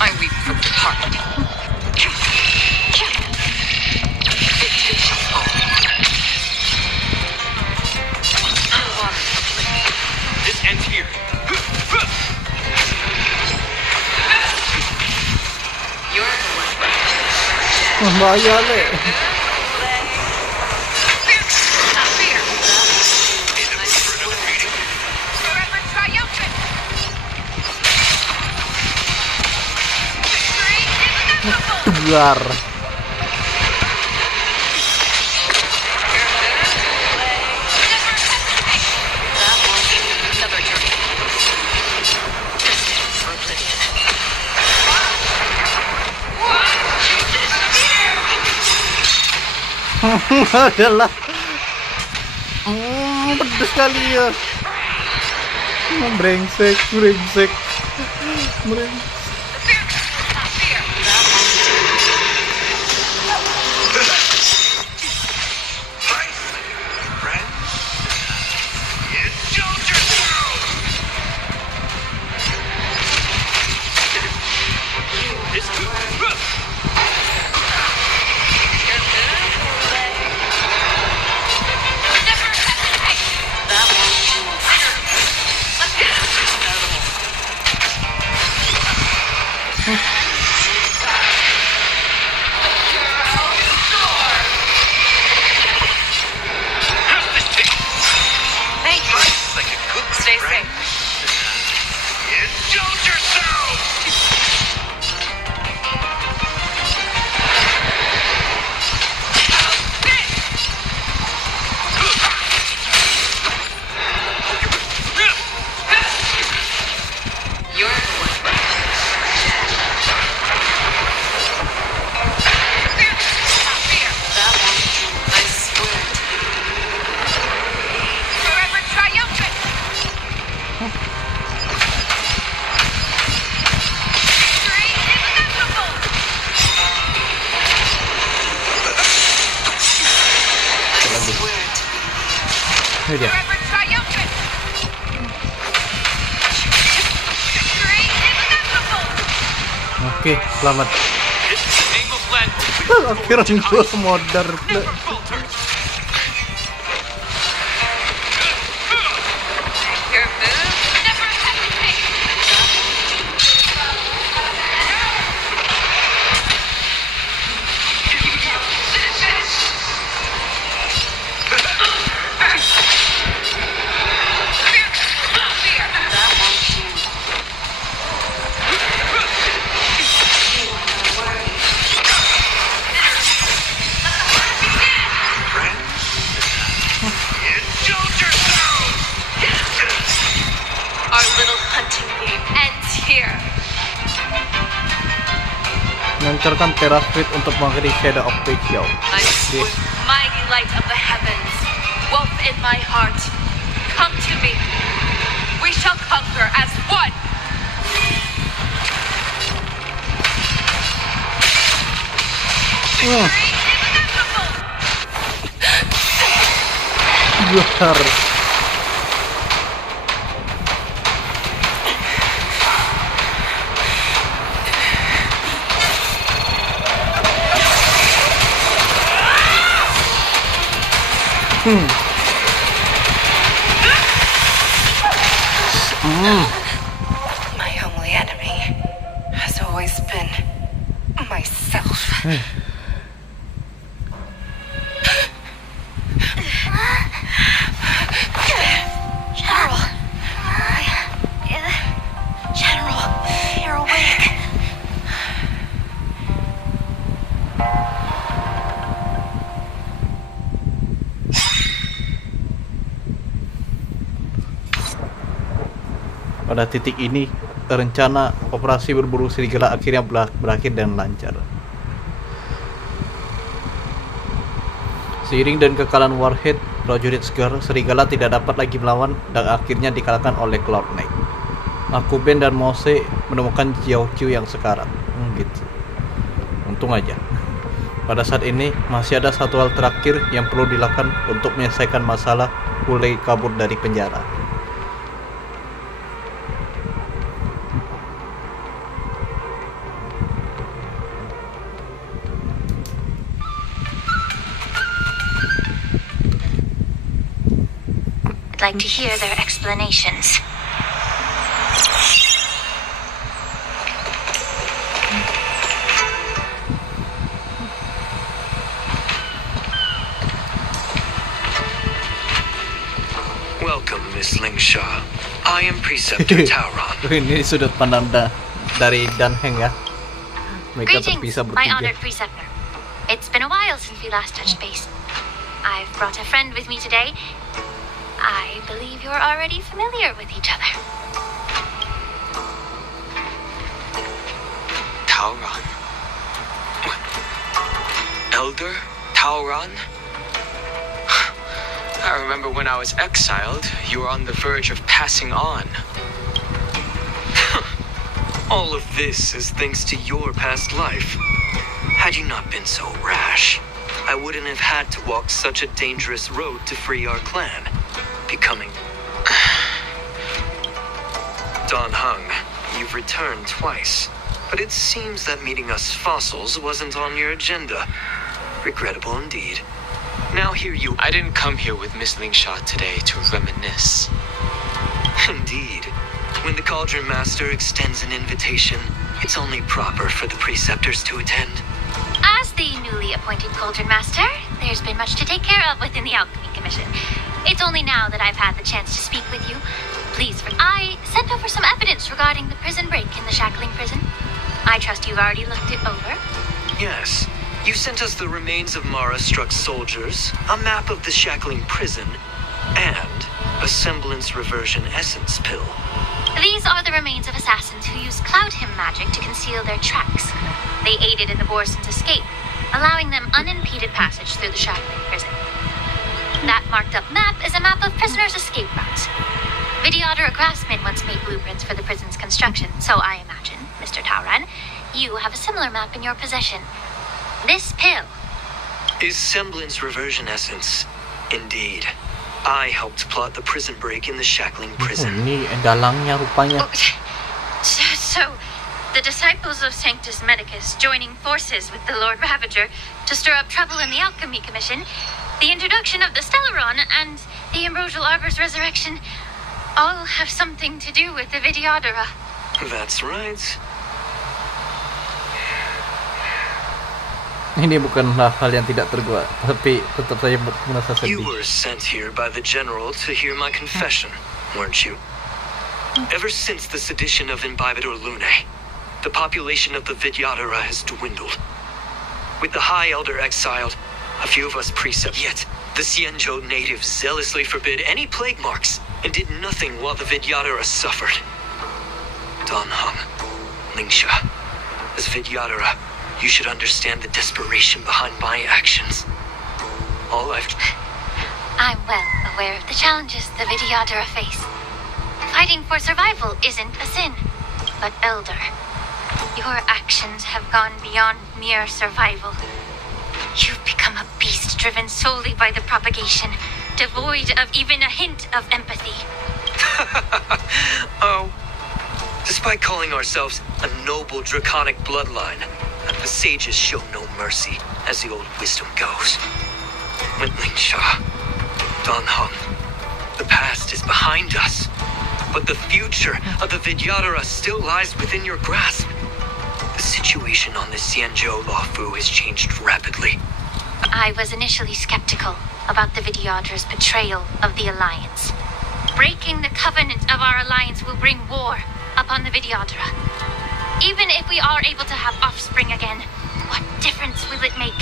I weep for the heart. It shall fall. This ends here. You're the one. Bahaya le. Fear! Not fear! In the mood for another beating? Forever triumphant! Victory inevitable! Tegar. Never hesitate! That won't do. Another turn. Adalah. Pedes sekali ya. Brengsek. Fear! Not fear! Friend? Indulge yourself! This Never hesitate! That won't do. have this taste. Thank you. Like a good Stay friend. safe. Indulge yourself! You're the one. Fear! Not fear! That won't do. I swear to you. Forever triumphant! Victory inevitable! I swear to you. Ini dia. Forever triumphant! Victory inevitable! Oke, selamat. This Angel's land will be Akhirnya gue modar. never falter. Your move. Never hesitate! Fear! Not fear! That won't do. Friend? Indulge yourself! Our little hunting game ends here. Lancarkan Telah untuk mengakhiri Shadow of Pixel. I swear. Mighty light of the heavens, wolf in my heart, come to me. We shall conquer as one. Victory inevitable. Biar. My only enemy has always been myself. Pada titik ini, rencana operasi berburu serigala akhirnya berakhir dan lancar. Seiring dan kekalahan Warhead, prajurit serigala tidak dapat lagi melawan dan akhirnya dikalahkan oleh Cloud Knight. Akuben dan Mose menemukan Jiaoqiu yang sekarat. Gitu. Untung aja. Pada saat ini masih ada satu hal terakhir yang perlu dilakukan untuk menyelesaikan masalah Hulei kabur dari penjara. I'd like to hear their explanations. Welcome, Miss Lingshaw. I am Preceptor Tauron. Ini sudut pandang dari Dan Heng ya. Mereka terpisah Greetings, my bertiga. honored preceptor. It's been a while since we last touched base. I've brought a friend with me today. I believe you're already familiar with each other. Tauron? Elder Tauron? I remember when I was exiled, you were on the verge of passing on. All of this is thanks to your past life. Had you not been so rash, I wouldn't have had to walk such a dangerous road to free our clan. Becoming... Don Hung, you've returned twice, but it seems that meeting us fossils wasn't on your agenda. Regrettable indeed. Now here you... I didn't come here with Miss Lingshaw today to reminisce. Indeed. When the Cauldron Master extends an invitation, it's only proper for the preceptors to attend. As the newly appointed Cauldron Master, there's been much to take care of within the Alchemy Commission. It's only now that I've had the chance to speak with you. I sent over some evidence regarding the prison break in the Shackling prison. I trust you've already looked it over. Yes. You sent us the remains of Mara-struck soldiers, a map of the Shackling prison, and a semblance reversion essence pill. These are the remains of assassins who used Cloud Hymn magic to conceal their tracks. They aided in the Borson's escape, allowing them unimpeded passage through the Shackling prison. That marked-up map is a map of prisoners' escape routes. Vidyadhara craftsmen once made blueprints for the prison's construction, so I imagine, Mr. Tauron, you have a similar map in your possession. This pill is semblance reversion essence. Indeed. I helped plot the prison break in the Shackling prison. Ini dalangnya rupanya. So, the disciples of Sanctus Medicus joining forces with the Lord Ravager to stir up trouble in the Alchemy Commission, the introduction of the Stellaron, and the Ambrosial Arbor's resurrection all have something to do with the Vidyadhara. That's right. Ini bukanlah hal yang tidak tergolong, tapi tetap saja merasa sedih. You were sent here by the General to hear my confession, weren't you? Ever since the sedition of Imbibidor Lunae, the population of the Vidyadhara has dwindled. With the High Elder exiled, a few of us precept, yet the Xianzhou natives zealously forbid any plague marks and did nothing while the Vidyadhara suffered. Don Hung, Lingsha, as Vidyadhara, you should understand the desperation behind my actions. I'm well aware of the challenges the Vidyadhara face. Fighting for survival isn't a sin. But Elder, your actions have gone beyond mere survival. You've become a beast driven solely by the propagation, devoid of even a hint of empathy. Oh, despite calling ourselves a noble draconic bloodline, the sages show no mercy, as the old wisdom goes. Lingsha, Don Hung, the past is behind us, but the future of the Vidyadhara still lies within your grasp. The situation on the Xianzhou Luofu has changed rapidly. I was initially skeptical about the Vidyadhara's betrayal of the Alliance. Breaking the covenant of our alliance will bring war upon the Vidyadhara. Even if we are able to have offspring again, what difference will it make?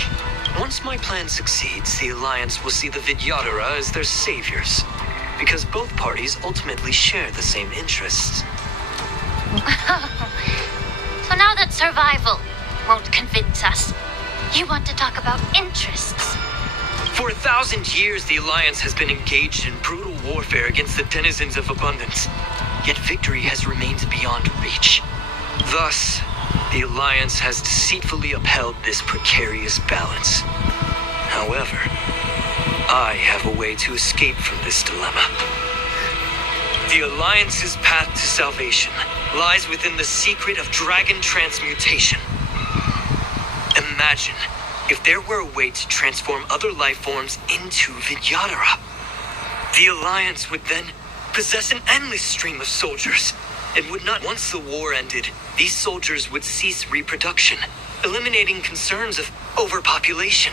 Once my plan succeeds, the Alliance will see the Vidyadhara as their saviors, because both parties ultimately share the same interests. So now that survival won't convince us, you want to talk about interests. For 1,000 years, the Alliance has been engaged in brutal warfare against the denizens of abundance. Yet victory has remained beyond reach. Thus, the Alliance has deceitfully upheld this precarious balance. However, I have a way to escape from this dilemma. The Alliance's path to salvation lies within the secret of dragon transmutation. Imagine if there were a way to transform other life forms into Vidyadhara. The Alliance would then possess an endless stream of soldiers, and would not once the war ended, these soldiers would cease reproduction, eliminating concerns of overpopulation.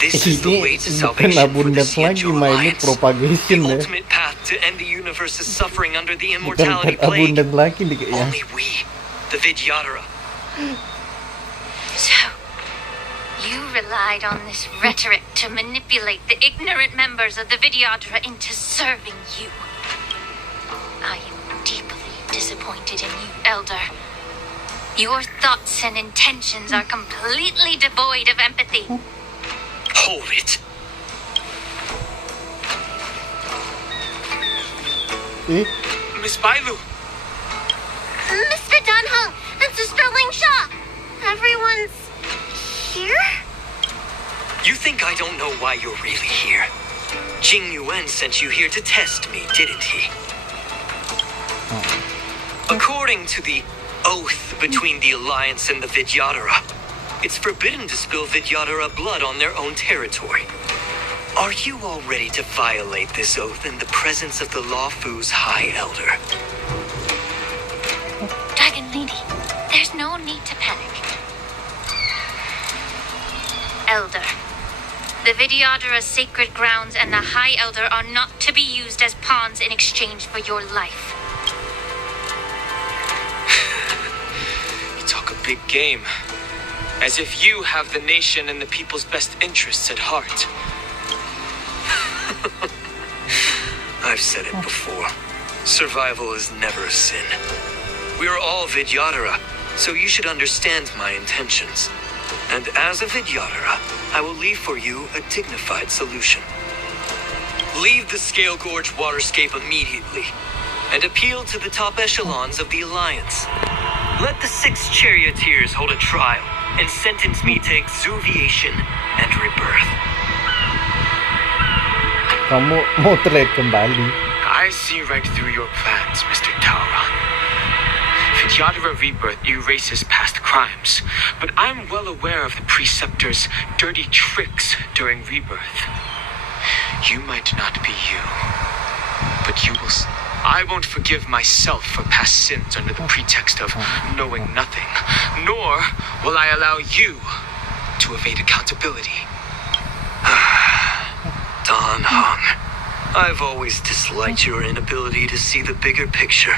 This is the way to salvation for the Xianzhou Alliance, the ultimate path to end the universe's suffering under the immortality plague. Only we, the Vidyadhara. So, you relied on this rhetoric to manipulate the ignorant members of the Vidyadhara into serving you. I am deeply disappointed in you, Elder. Your thoughts and intentions are completely devoid of empathy. Hold it. Miss Bailu! Mr. Dunhung and Sister Lingsha! Everyone's here? You think I don't know why you're really here? Jing Yuan sent you here to test me, didn't he? According to the oath between the Alliance and the Vidyadhara, it's forbidden to spill Vidyadhara blood on their own territory. Are you all ready to violate this oath in the presence of the Luofu's High Elder? Dragon Lady, there's no need to panic. Elder, the Vidyadhara's sacred grounds and the High Elder are not to be used as pawns in exchange for your life. You talk a big game. As if you have the nation and the people's best interests at heart. I've said it before. Survival is never a sin. We are all Vidyadhara, so you should understand my intentions. And as a Vidyadhara, I will leave for you a dignified solution. Leave the Scale Gorge waterscape immediately, and appeal to the top echelons of the Alliance. Let the 6 charioteers hold a trial, and sentence me to exuviation and rebirth. Kamu mau trade kembali? I see right through your plans, Mr. Tauron. Vidyadhara rebirth erases past crimes, but I'm well aware of the Preceptor's dirty tricks during rebirth. You might not be you, but you will... I won't forgive myself for past sins under the pretext of knowing nothing, nor will I allow you to evade accountability. Don Hung, I've always disliked your inability to see the bigger picture.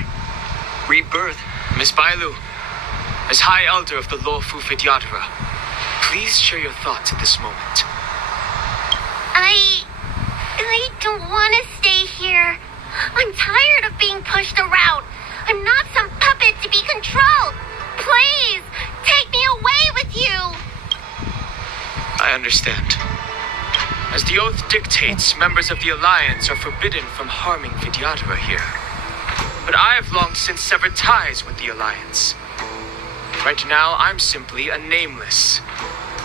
Rebirth. Miss Bailu, as High Elder of the Luofu Vidyadhara, please share your thoughts at this moment. I don't want to stay here. I'm tired of being pushed around. I'm not some puppet to be controlled. Please, take me away with you. I understand. As the oath dictates, members of the Alliance are forbidden from harming Vidyadhara here. But I have long since severed ties with the Alliance. Right now, I'm simply a nameless,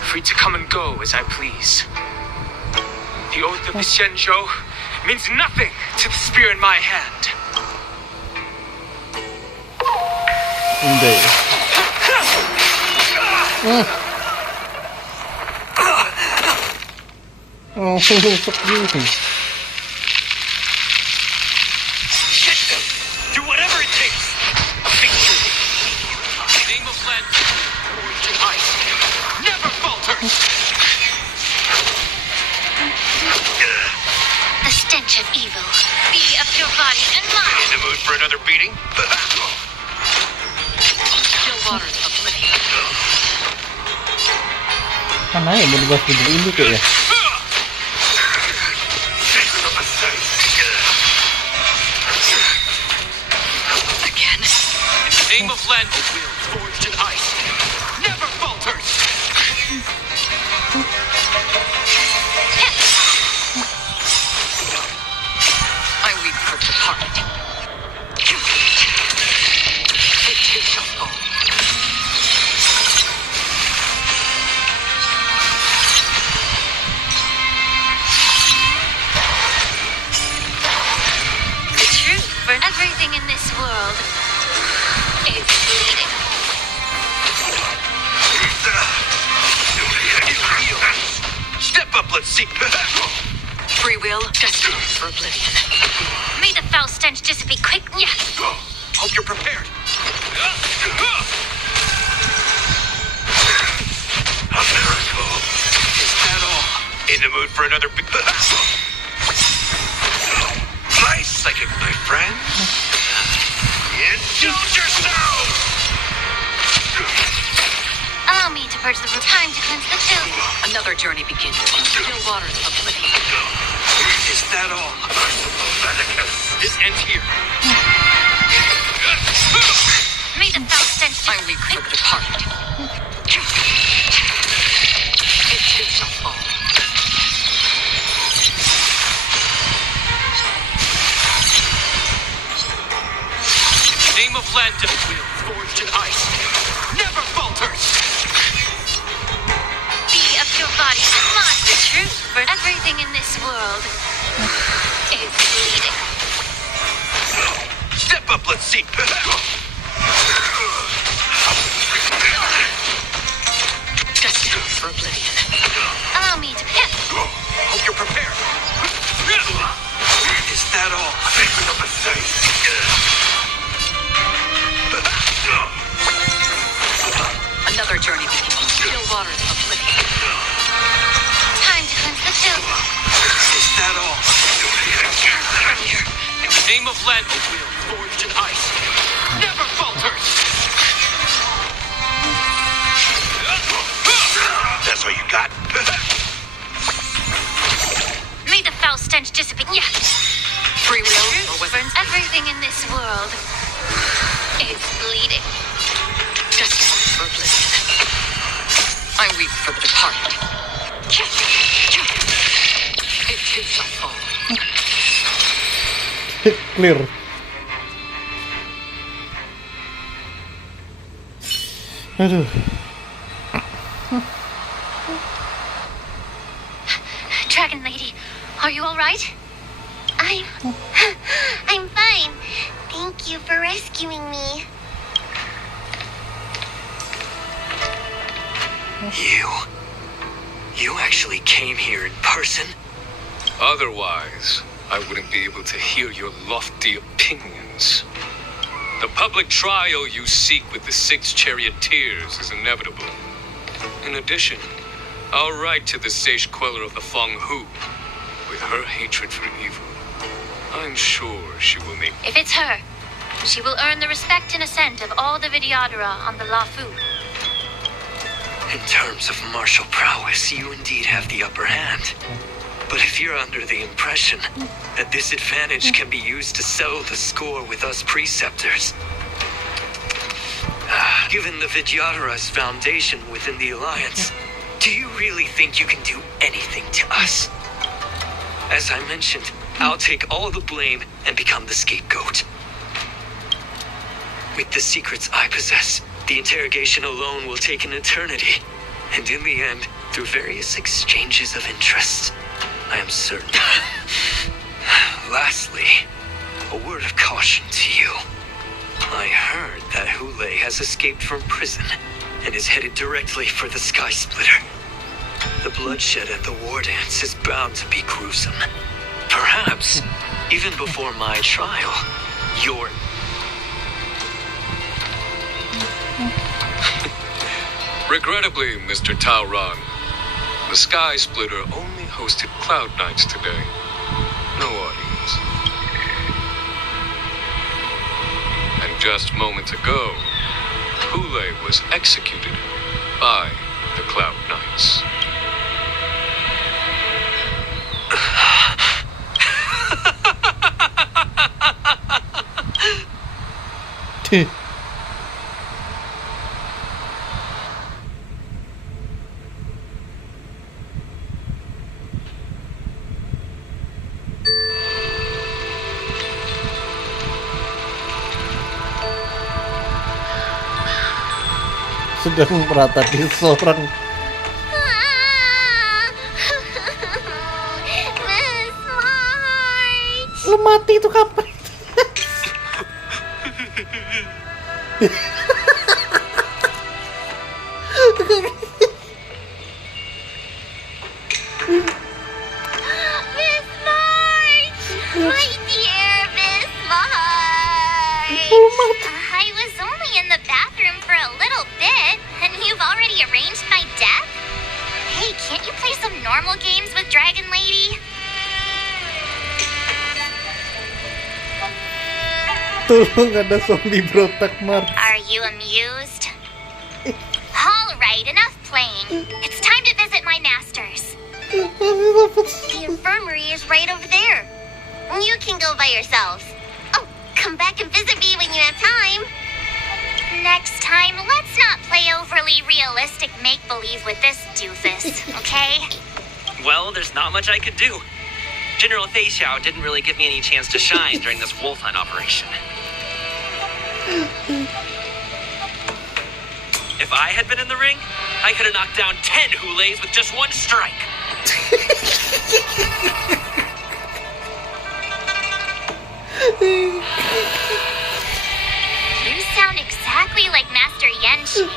free to come and go as I please. The oath of the Xianzhou means nothing to the spear in my hand. Hindi. Oh, susok yun. Do whatever it takes. Victory. Name of land, origin ice. Never falter. The stench of evil be of your body and mind. In the mood for another beating? Still waters of oblivion. Mana ya mau dibahas video ini kayaknya. Again. everything in this world is bleeding. Step up, let's see. Free will, destined for oblivion. May the foul stench dissipate quick. Yeah. Hope you're prepared. A miracle. Is that all? In the mood for another big... Nice psychic, my friend. Indulge yourself! Allow me to purge the room. Time to cleanse the tomb. Another journey begins. Still waters of oblivion. Is that all? This ends here. May the foul stench I weep for the departed. It too shall fall. Name of Lantern will, forged in ice, never falters. be of your body. Not the truth, for everything in this world is bleeding. Step up, let's see. Destined for oblivion. Allow me to hit. Hope you're prepared. Is that all? Making a mistake. Another journey begins. Still waters of oblivion. Time to cleanse the tomb. Is that all? In the name of Lantern will, forged in ice, never falters. That's all you got? May the foul stench dissipate. Yeah. Free will or For wisdom. everything in this world is bleeding. Destined for oblivion. I weep for the departed. It too shall fall. Clear. Aduh. Dragon Lady, are you all right? I'm fine. Thank you for rescuing me. You actually came here in person? Otherwise, I wouldn't be able to hear your lofty opinions. The public trial you seek with the 6 charioteers is inevitable. In addition, our right to the sage queller of the Feng Hu, with her hatred for evil, I'm sure she will make... If it's her, she will earn the respect and assent of all the Vidyadhara on the Lafu. In terms of martial prowess, you indeed have the upper hand. But if you're under the impression that this advantage can be used to settle the score with us preceptors, given the Vidyadhara's foundation within the Alliance, do you really think you can do anything to us? As I mentioned, I'll take all the blame and become the scapegoat. With the secrets I possess, the interrogation alone will take an eternity. And in the end, through various exchanges of interest, I am certain. Lastly, a word of caution to you. I heard that Hule has escaped from prison and is headed directly for the Sky Splitter. The bloodshed at the war dance is bound to be gruesome. Perhaps, even before my trial, your... Regrettably, Mr. Tauron, the Sky Splitter only hosted Cloud Knights today. No audience. And just moments ago, Hule was executed by the Cloud Knights. Sedang meratapi seorang Miss March. lu mati itu kapan? Miss March! My dear Miss March! I was only in the bathroom for a little bit, and you've already arranged my death? Hey, can't you play some normal games with Dragon Lady? Tolong, ada zombie berotak, Mark. Are you amused? Alright, enough playing. It's time to visit my masters. The infirmary is right over there. You can go by yourselves. Oh, come back and visit me when you have time. Next time, let's not play overly realistic make-believe with this doofus, okay? Well, there's not much I could do. General Fei Xiao didn't really give me any chance to shine during this wolf hunt operation. If I had been in the ring, I could have knocked down 10 Hulays with just one strike. You sound exactly like Master Yenshing.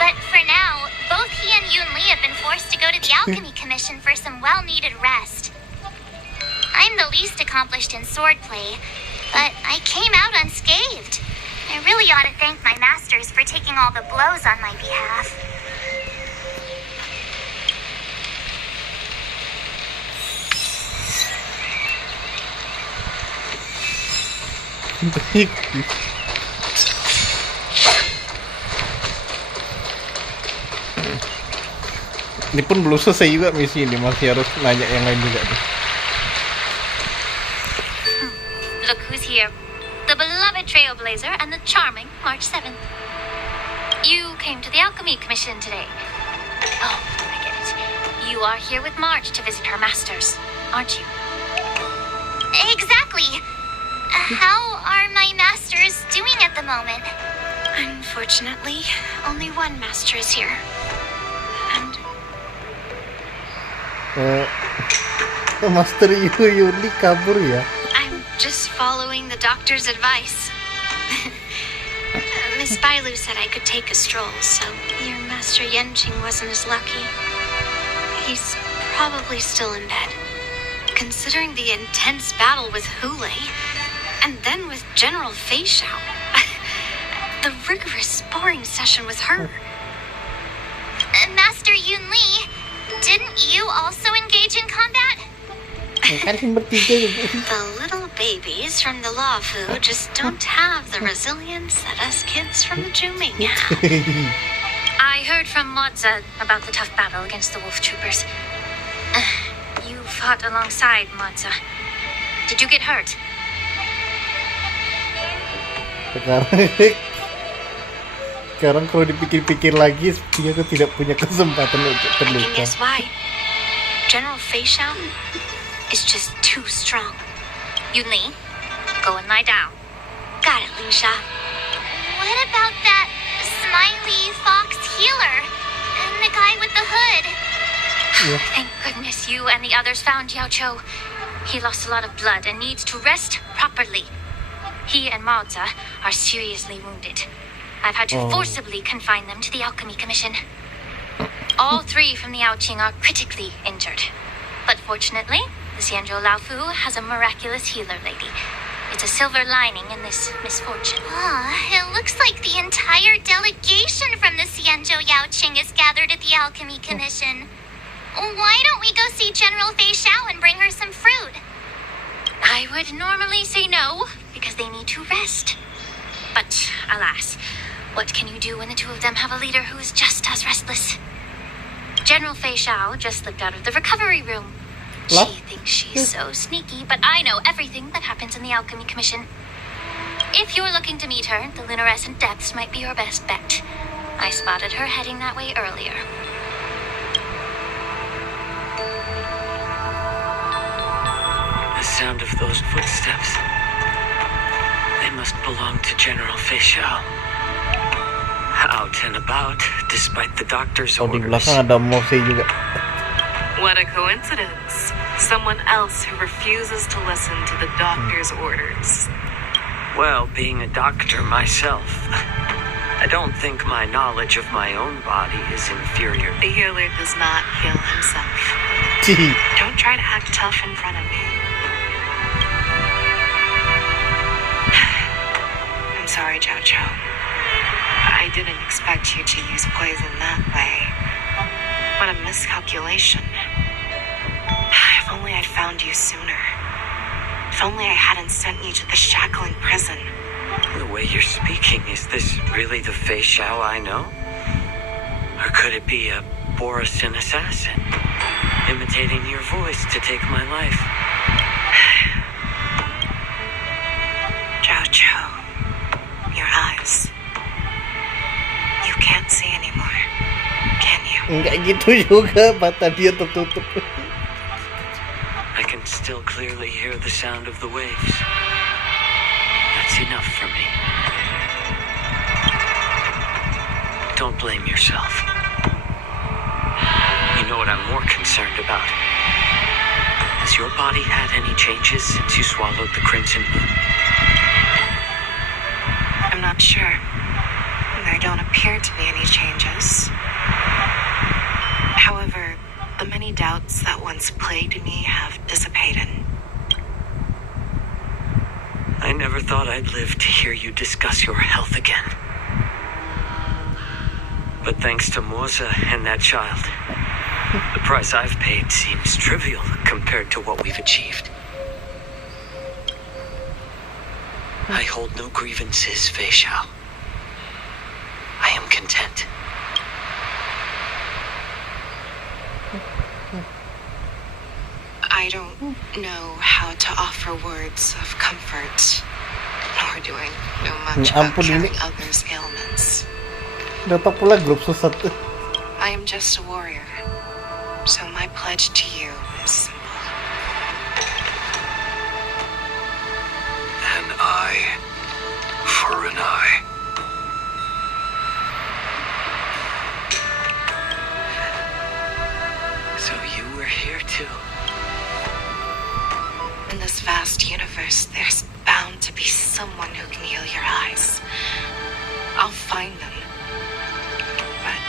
But for now, both he and Yun Li have been forced to go to the Alchemy Commission for some well-needed rest. I'm the least accomplished in swordplay, but I came out unscathed. I really ought to thank my masters for taking all the blows on my behalf. Ini pun belum selesai juga misi ini, masih harus nanya yang lain juga nih. Look who's here. The beloved Trailblazer and the charming March 7th. You came to the Alchemy Commission today. Oh, I get it. You are here with March to visit her masters, aren't you? Exactly. How are my masters doing at the moment? Unfortunately, only one master is here. And Master Yuli kabur ya. I'm just following the doctor's advice. Miss Bailu said I could take a stroll, so your Master Yenching wasn't as lucky. He's probably still in bed. Considering the intense battle with Hulei, and then with General Fei Xiao, the rigorous sparring session with her. Master Yun Li, didn't you also engage in combat? The little babies from the Laofu just don't have the resilience that us kids from the Juming have. I heard from Moza about the tough battle against the wolf troopers. You fought alongside Moza. Did you get hurt? Sekarang kalau dipikir-pikir lagi, dia tuh tidak punya kesempatan untuk I terluka. can guess why. General Fei Xiao is just too strong. Yun Li, go and lie down. Got it, Ling Sha. What about that smiley fox healer? And the guy with the hood? Thank goodness you and the others found Yao Cho. He lost a lot of blood and needs to rest properly. He and Maoza are seriously wounded. I've had to forcibly confine them to the Alchemy Commission. All three from the Yaoqing are critically injured. But fortunately, the Xianzhou Laofu has a miraculous healer lady. It's a silver lining in this misfortune. It looks like the entire delegation from the Xianzhou Yaoqing is gathered at the Alchemy Commission. Why don't we go see General Fei Xiao and bring her some fruit? I would normally say no, because they need to rest. But alas, what can you do when the two of them have a leader who is just as restless? General Fei Xiao just slipped out of the recovery room. What? She thinks she's so sneaky, but I know everything that happens in the Alchemy Commission. If you're looking to meet her, the luminescent depths might be your best bet. I spotted her heading that way earlier. The sound of those footsteps. They must belong to General Fei Xiao. Out and about, despite the doctor's Oh, di orders. belakang ada Mose juga. What a coincidence. Someone else who refuses to listen to the doctor's orders. Well, being a doctor myself, I don't think my knowledge of my own body is inferior. The healer does not heal himself. Don't try to act tough in front of me. I'm sorry, Jojo. I didn't expect you to use poison that way. What a miscalculation. If only I'd found you sooner. If only I hadn't sent you to the shackling prison. The way you're speaking, is this really the Fei Xiao I know? Or could it be a Borisin assassin, imitating your voice to take my life? Jojo, your eyes. You can't see anymore, can you? Enggak gitu juga, mata dia tertutup. I can still clearly hear the sound of the waves. That's enough for me. Don't blame yourself. You know what I'm more concerned about? Has your body had any changes since you swallowed the Crimson Moon? I'm not sure. There don't appear to be any changes. However, the many doubts that once plagued me have dissipated. I never thought I'd live to hear you discuss your health again. But thanks to Moza and that child, the price I've paid seems trivial compared to what we've achieved. I hold no grievances, Fei Xiao. I am content. I don't know how to offer words of comfort, nor do I know much about curing others' ailments. Dapat pula grup sesat. I am just a warrior, so my pledge to you is simple. An eye for an eye. So you were here too. In this vast universe, there's bound to be someone who can heal your eyes. I'll find them. But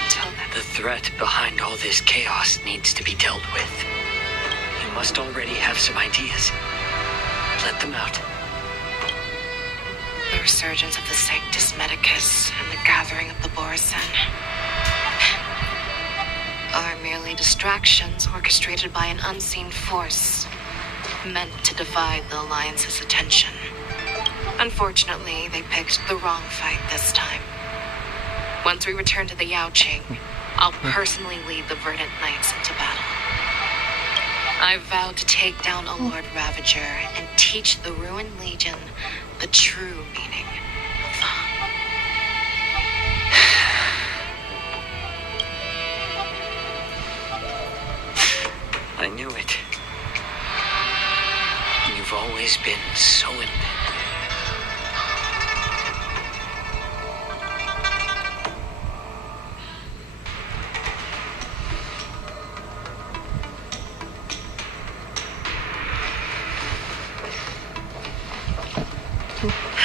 until then... The threat behind all this chaos needs to be dealt with. You must already have some ideas. Let them out. The resurgence of the Sanctus Medicus and the gathering of the Borisin are merely distractions orchestrated by an unseen force meant to divide the Alliance's attention. Unfortunately, they picked the wrong fight this time. Once we return to the Yaoqing, I'll personally lead the Verdant Knights into battle. I vowed to take down a Lord Ravager and teach the Ruined Legion the true meaning of the... I knew it. You've always been so independent.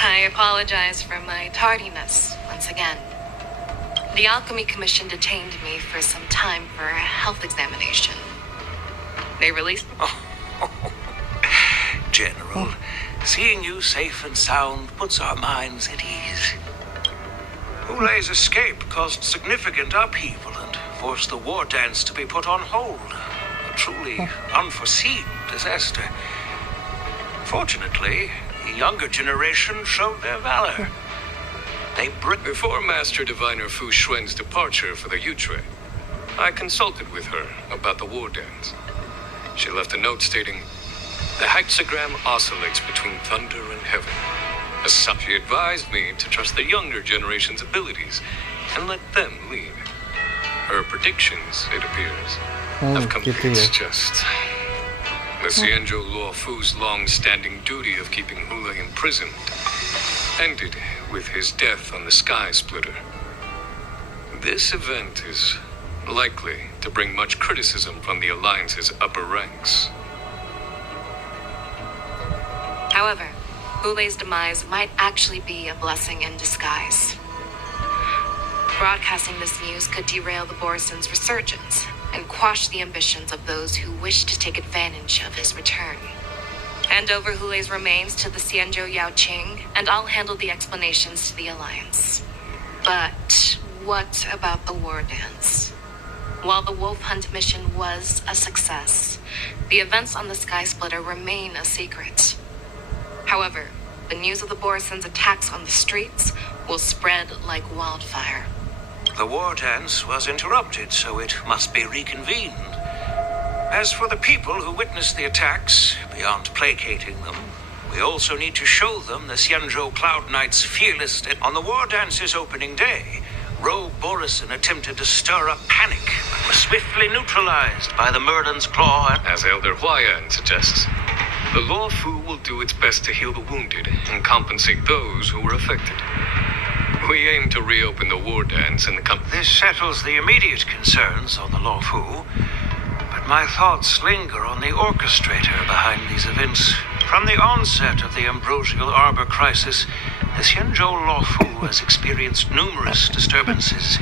I apologize for my tardiness once again. The Alchemy Commission detained me for some time for a health examination. They released me. General, seeing you safe and sound puts our minds at ease. Hulei's escape caused significant upheaval and forced the war dance to be put on hold. A truly unforeseen disaster. Fortunately, the younger generation showed their valor. Before Master Diviner Fu Xuan's departure for the Yutre, I consulted with her about the war dance. She left a note stating, "The hexagram oscillates between thunder and heaven." As such, she advised me to trust the younger generation's abilities and let them lead. Her predictions, it appears, have come to its just. The Xianzhou Luo Fu's long-standing duty of keeping Hulei imprisoned ended with his death on the Sky Splitter. This event is likely to bring much criticism from the Alliance's upper ranks. However, Hulei's demise might actually be a blessing in disguise. Broadcasting this news could derail the Borison's resurgence and quash the ambitions of those who wish to take advantage of his return. Hand over Hulei's remains to the Xianzhou Yaoqing, and I'll handle the explanations to the Alliance. But what about the war dance? While the wolf hunt mission was a success, the events on the Sky Splitter remain a secret. However, the news of the Borison's attacks on the streets will spread like wildfire. The war dance was interrupted, so it must be reconvened. As for the people who witnessed the attacks, beyond placating them, we also need to show them the Xianzhou Cloud Knight's fearless. On the war dance's opening day, Rogue Borison attempted to stir up panic, but was swiftly neutralized by the Merlin's Claw. As Elder Huayan suggests, the Law Fu will do its best to heal the wounded and compensate those who were affected. We aim to reopen the war dance and the This settles the immediate concerns on the Law Fu, but my thoughts linger on the orchestrator behind these events. From the onset of the Ambrosial Arbor crisis, the Xianzhou Law Fu has experienced numerous disturbances.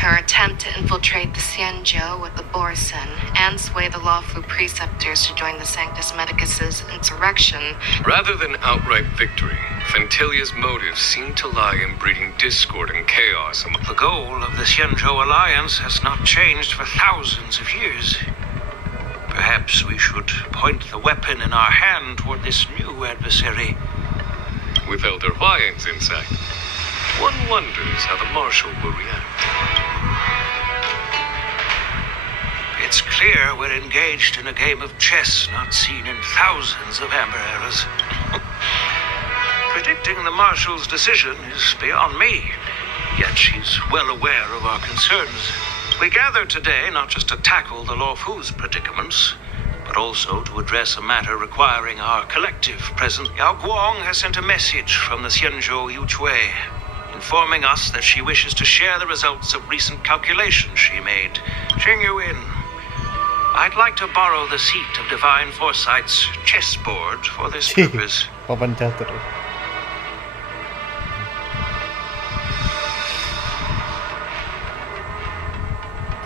Her attempt to infiltrate the Xianzhou with the Borison and sway the Law Fu preceptors to join the Sanctus Medicus's insurrection. Rather than outright victory, Fentilia's motives seem to lie in breeding discord and chaos among the goal of the Xianzhou Alliance has not changed for thousands of years. Perhaps we should point the weapon in our hand toward this new adversary. With Elder Huayan's insight, one wonders how the Marshal will react. It's clear we're engaged in a game of chess not seen in thousands of Amber eras. Predicting the Marshal's decision is beyond me, yet she's well aware of our concerns. We gathered today not just to tackle the Law Fu's predicaments, but also to address a matter requiring our collective presence. Yao Guang has sent a message from the Xianzhou Yuchui, informing us that she wishes to share the results of recent calculations she made. Jing Yuin, I'd like to borrow the seat of Divine Foresight's chessboard for this purpose. Papan catur.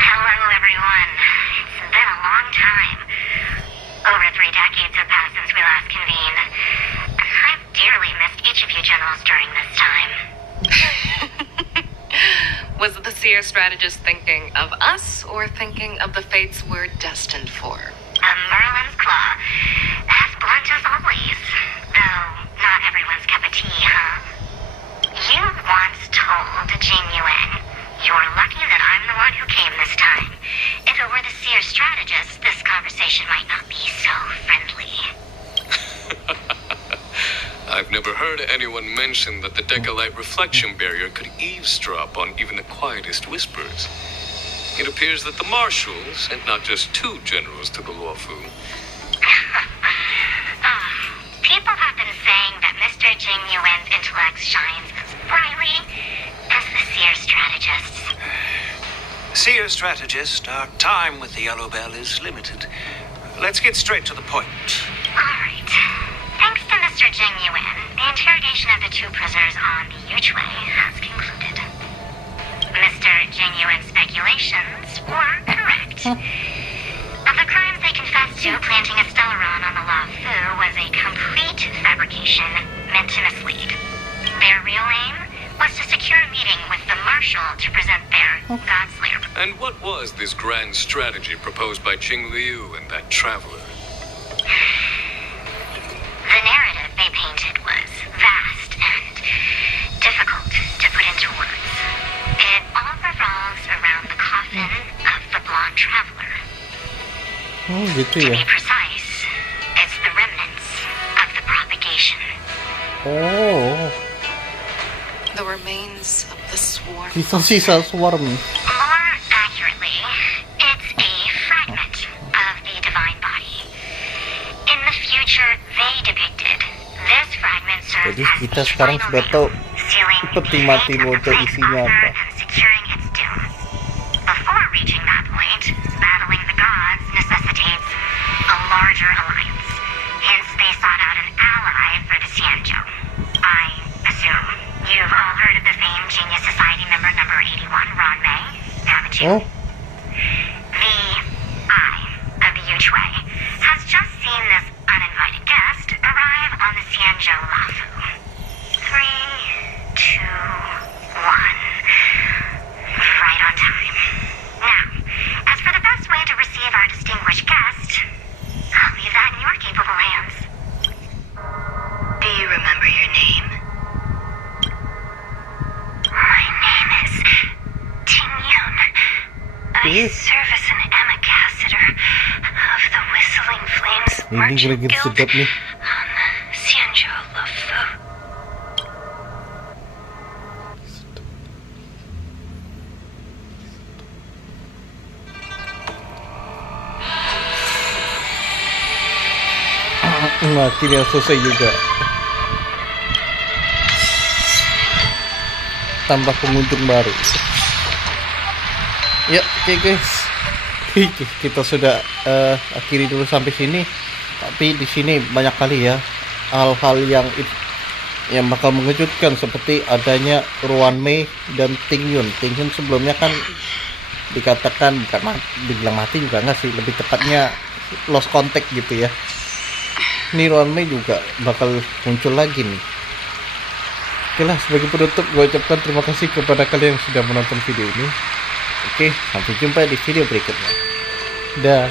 Hello, everyone. It's been a long time. Over 3 decades have passed since we last convened. I've dearly missed each of you generals during this time. Was the seer strategist thinking of us or thinking of the fates we're destined for? Merlin's Claw. As blunt as always. Though, not everyone's cup of tea, huh? You once told Jing Yuan, "You're lucky that I'm the one who came this time. If it were the seer strategist, this conversation might not be so friendly." I've never heard anyone mention that the Decalite reflection barrier could eavesdrop on even the quietest whispers. It appears that the Marshal sent not just 2 generals to the Law Fu. People have been saying that Mr. Jing Yuan's intellect shines as brightly as the seer strategist's. Seer strategist, our time with the Yellow Bell is limited. Let's get straight to the point. Alright. Thanks to Mr. Jing Yuan, the interrogation of the 2 prisoners on the Yuchui has concluded. Mr. Jing Yuan's speculations were correct. Of the crimes they confessed to, planting a Stellaron on the Law Fu was a complete fabrication meant to mislead. Their real aim was to secure a meeting with the Marshal to present their Godslayer. And what was this grand strategy proposed by Jing Liu and that traveler? The narrative they painted was vast and difficult to put into words. It all revolves around the coffin of the blonde traveler. Oh, gitu To ya. be precise, it's the remnants of the propagation. Oh, The remains of the swarm. sisa-sisa swarm. More accurately, it's a fragment of the divine body. In the future they depicted, this fragment serves Jadi as kita the sekarang final sudah tahu link, sealing peti the mati fate of the bocah fate's isinya author apa. and securing its doom. Before reaching that point, battling the gods necessitates a larger alliance. Hence, they sought out an ally for the Xianzhou. you. Oh, The Eye of the Huge Way has just seen this uninvited guest arrive on the Xianzhou Lafu. 3, 2, 1. Right on time. Now, as for the best way to receive our distinguished guest, I'll leave that in your capable hands. Do you remember your name? My name is Ting Yun. I serve as an ambassador of the Whistling Flames ini Merchant lagi Guild sedap nih. on Xianzhou Lafu. Nah, akhirnya selesai juga. Tambah pengunjung baru. Ya, oke guys. Kita sudah akhiri dulu sampai sini. Tapi di sini banyak kali ya hal-hal yang bakal mengejutkan, seperti adanya Ruan Mei dan Ting Yun. Ting Yun sebelumnya kan dikatakan bukan dibilang mati juga enggak sih, lebih tepatnya lost contact gitu ya. Ini Ruan Mei juga bakal muncul lagi nih. Oke lah, sebagai penutup gue ucapkan terima kasih kepada kalian yang sudah menonton video ini. Oke, sampai jumpa di video berikutnya. Dah.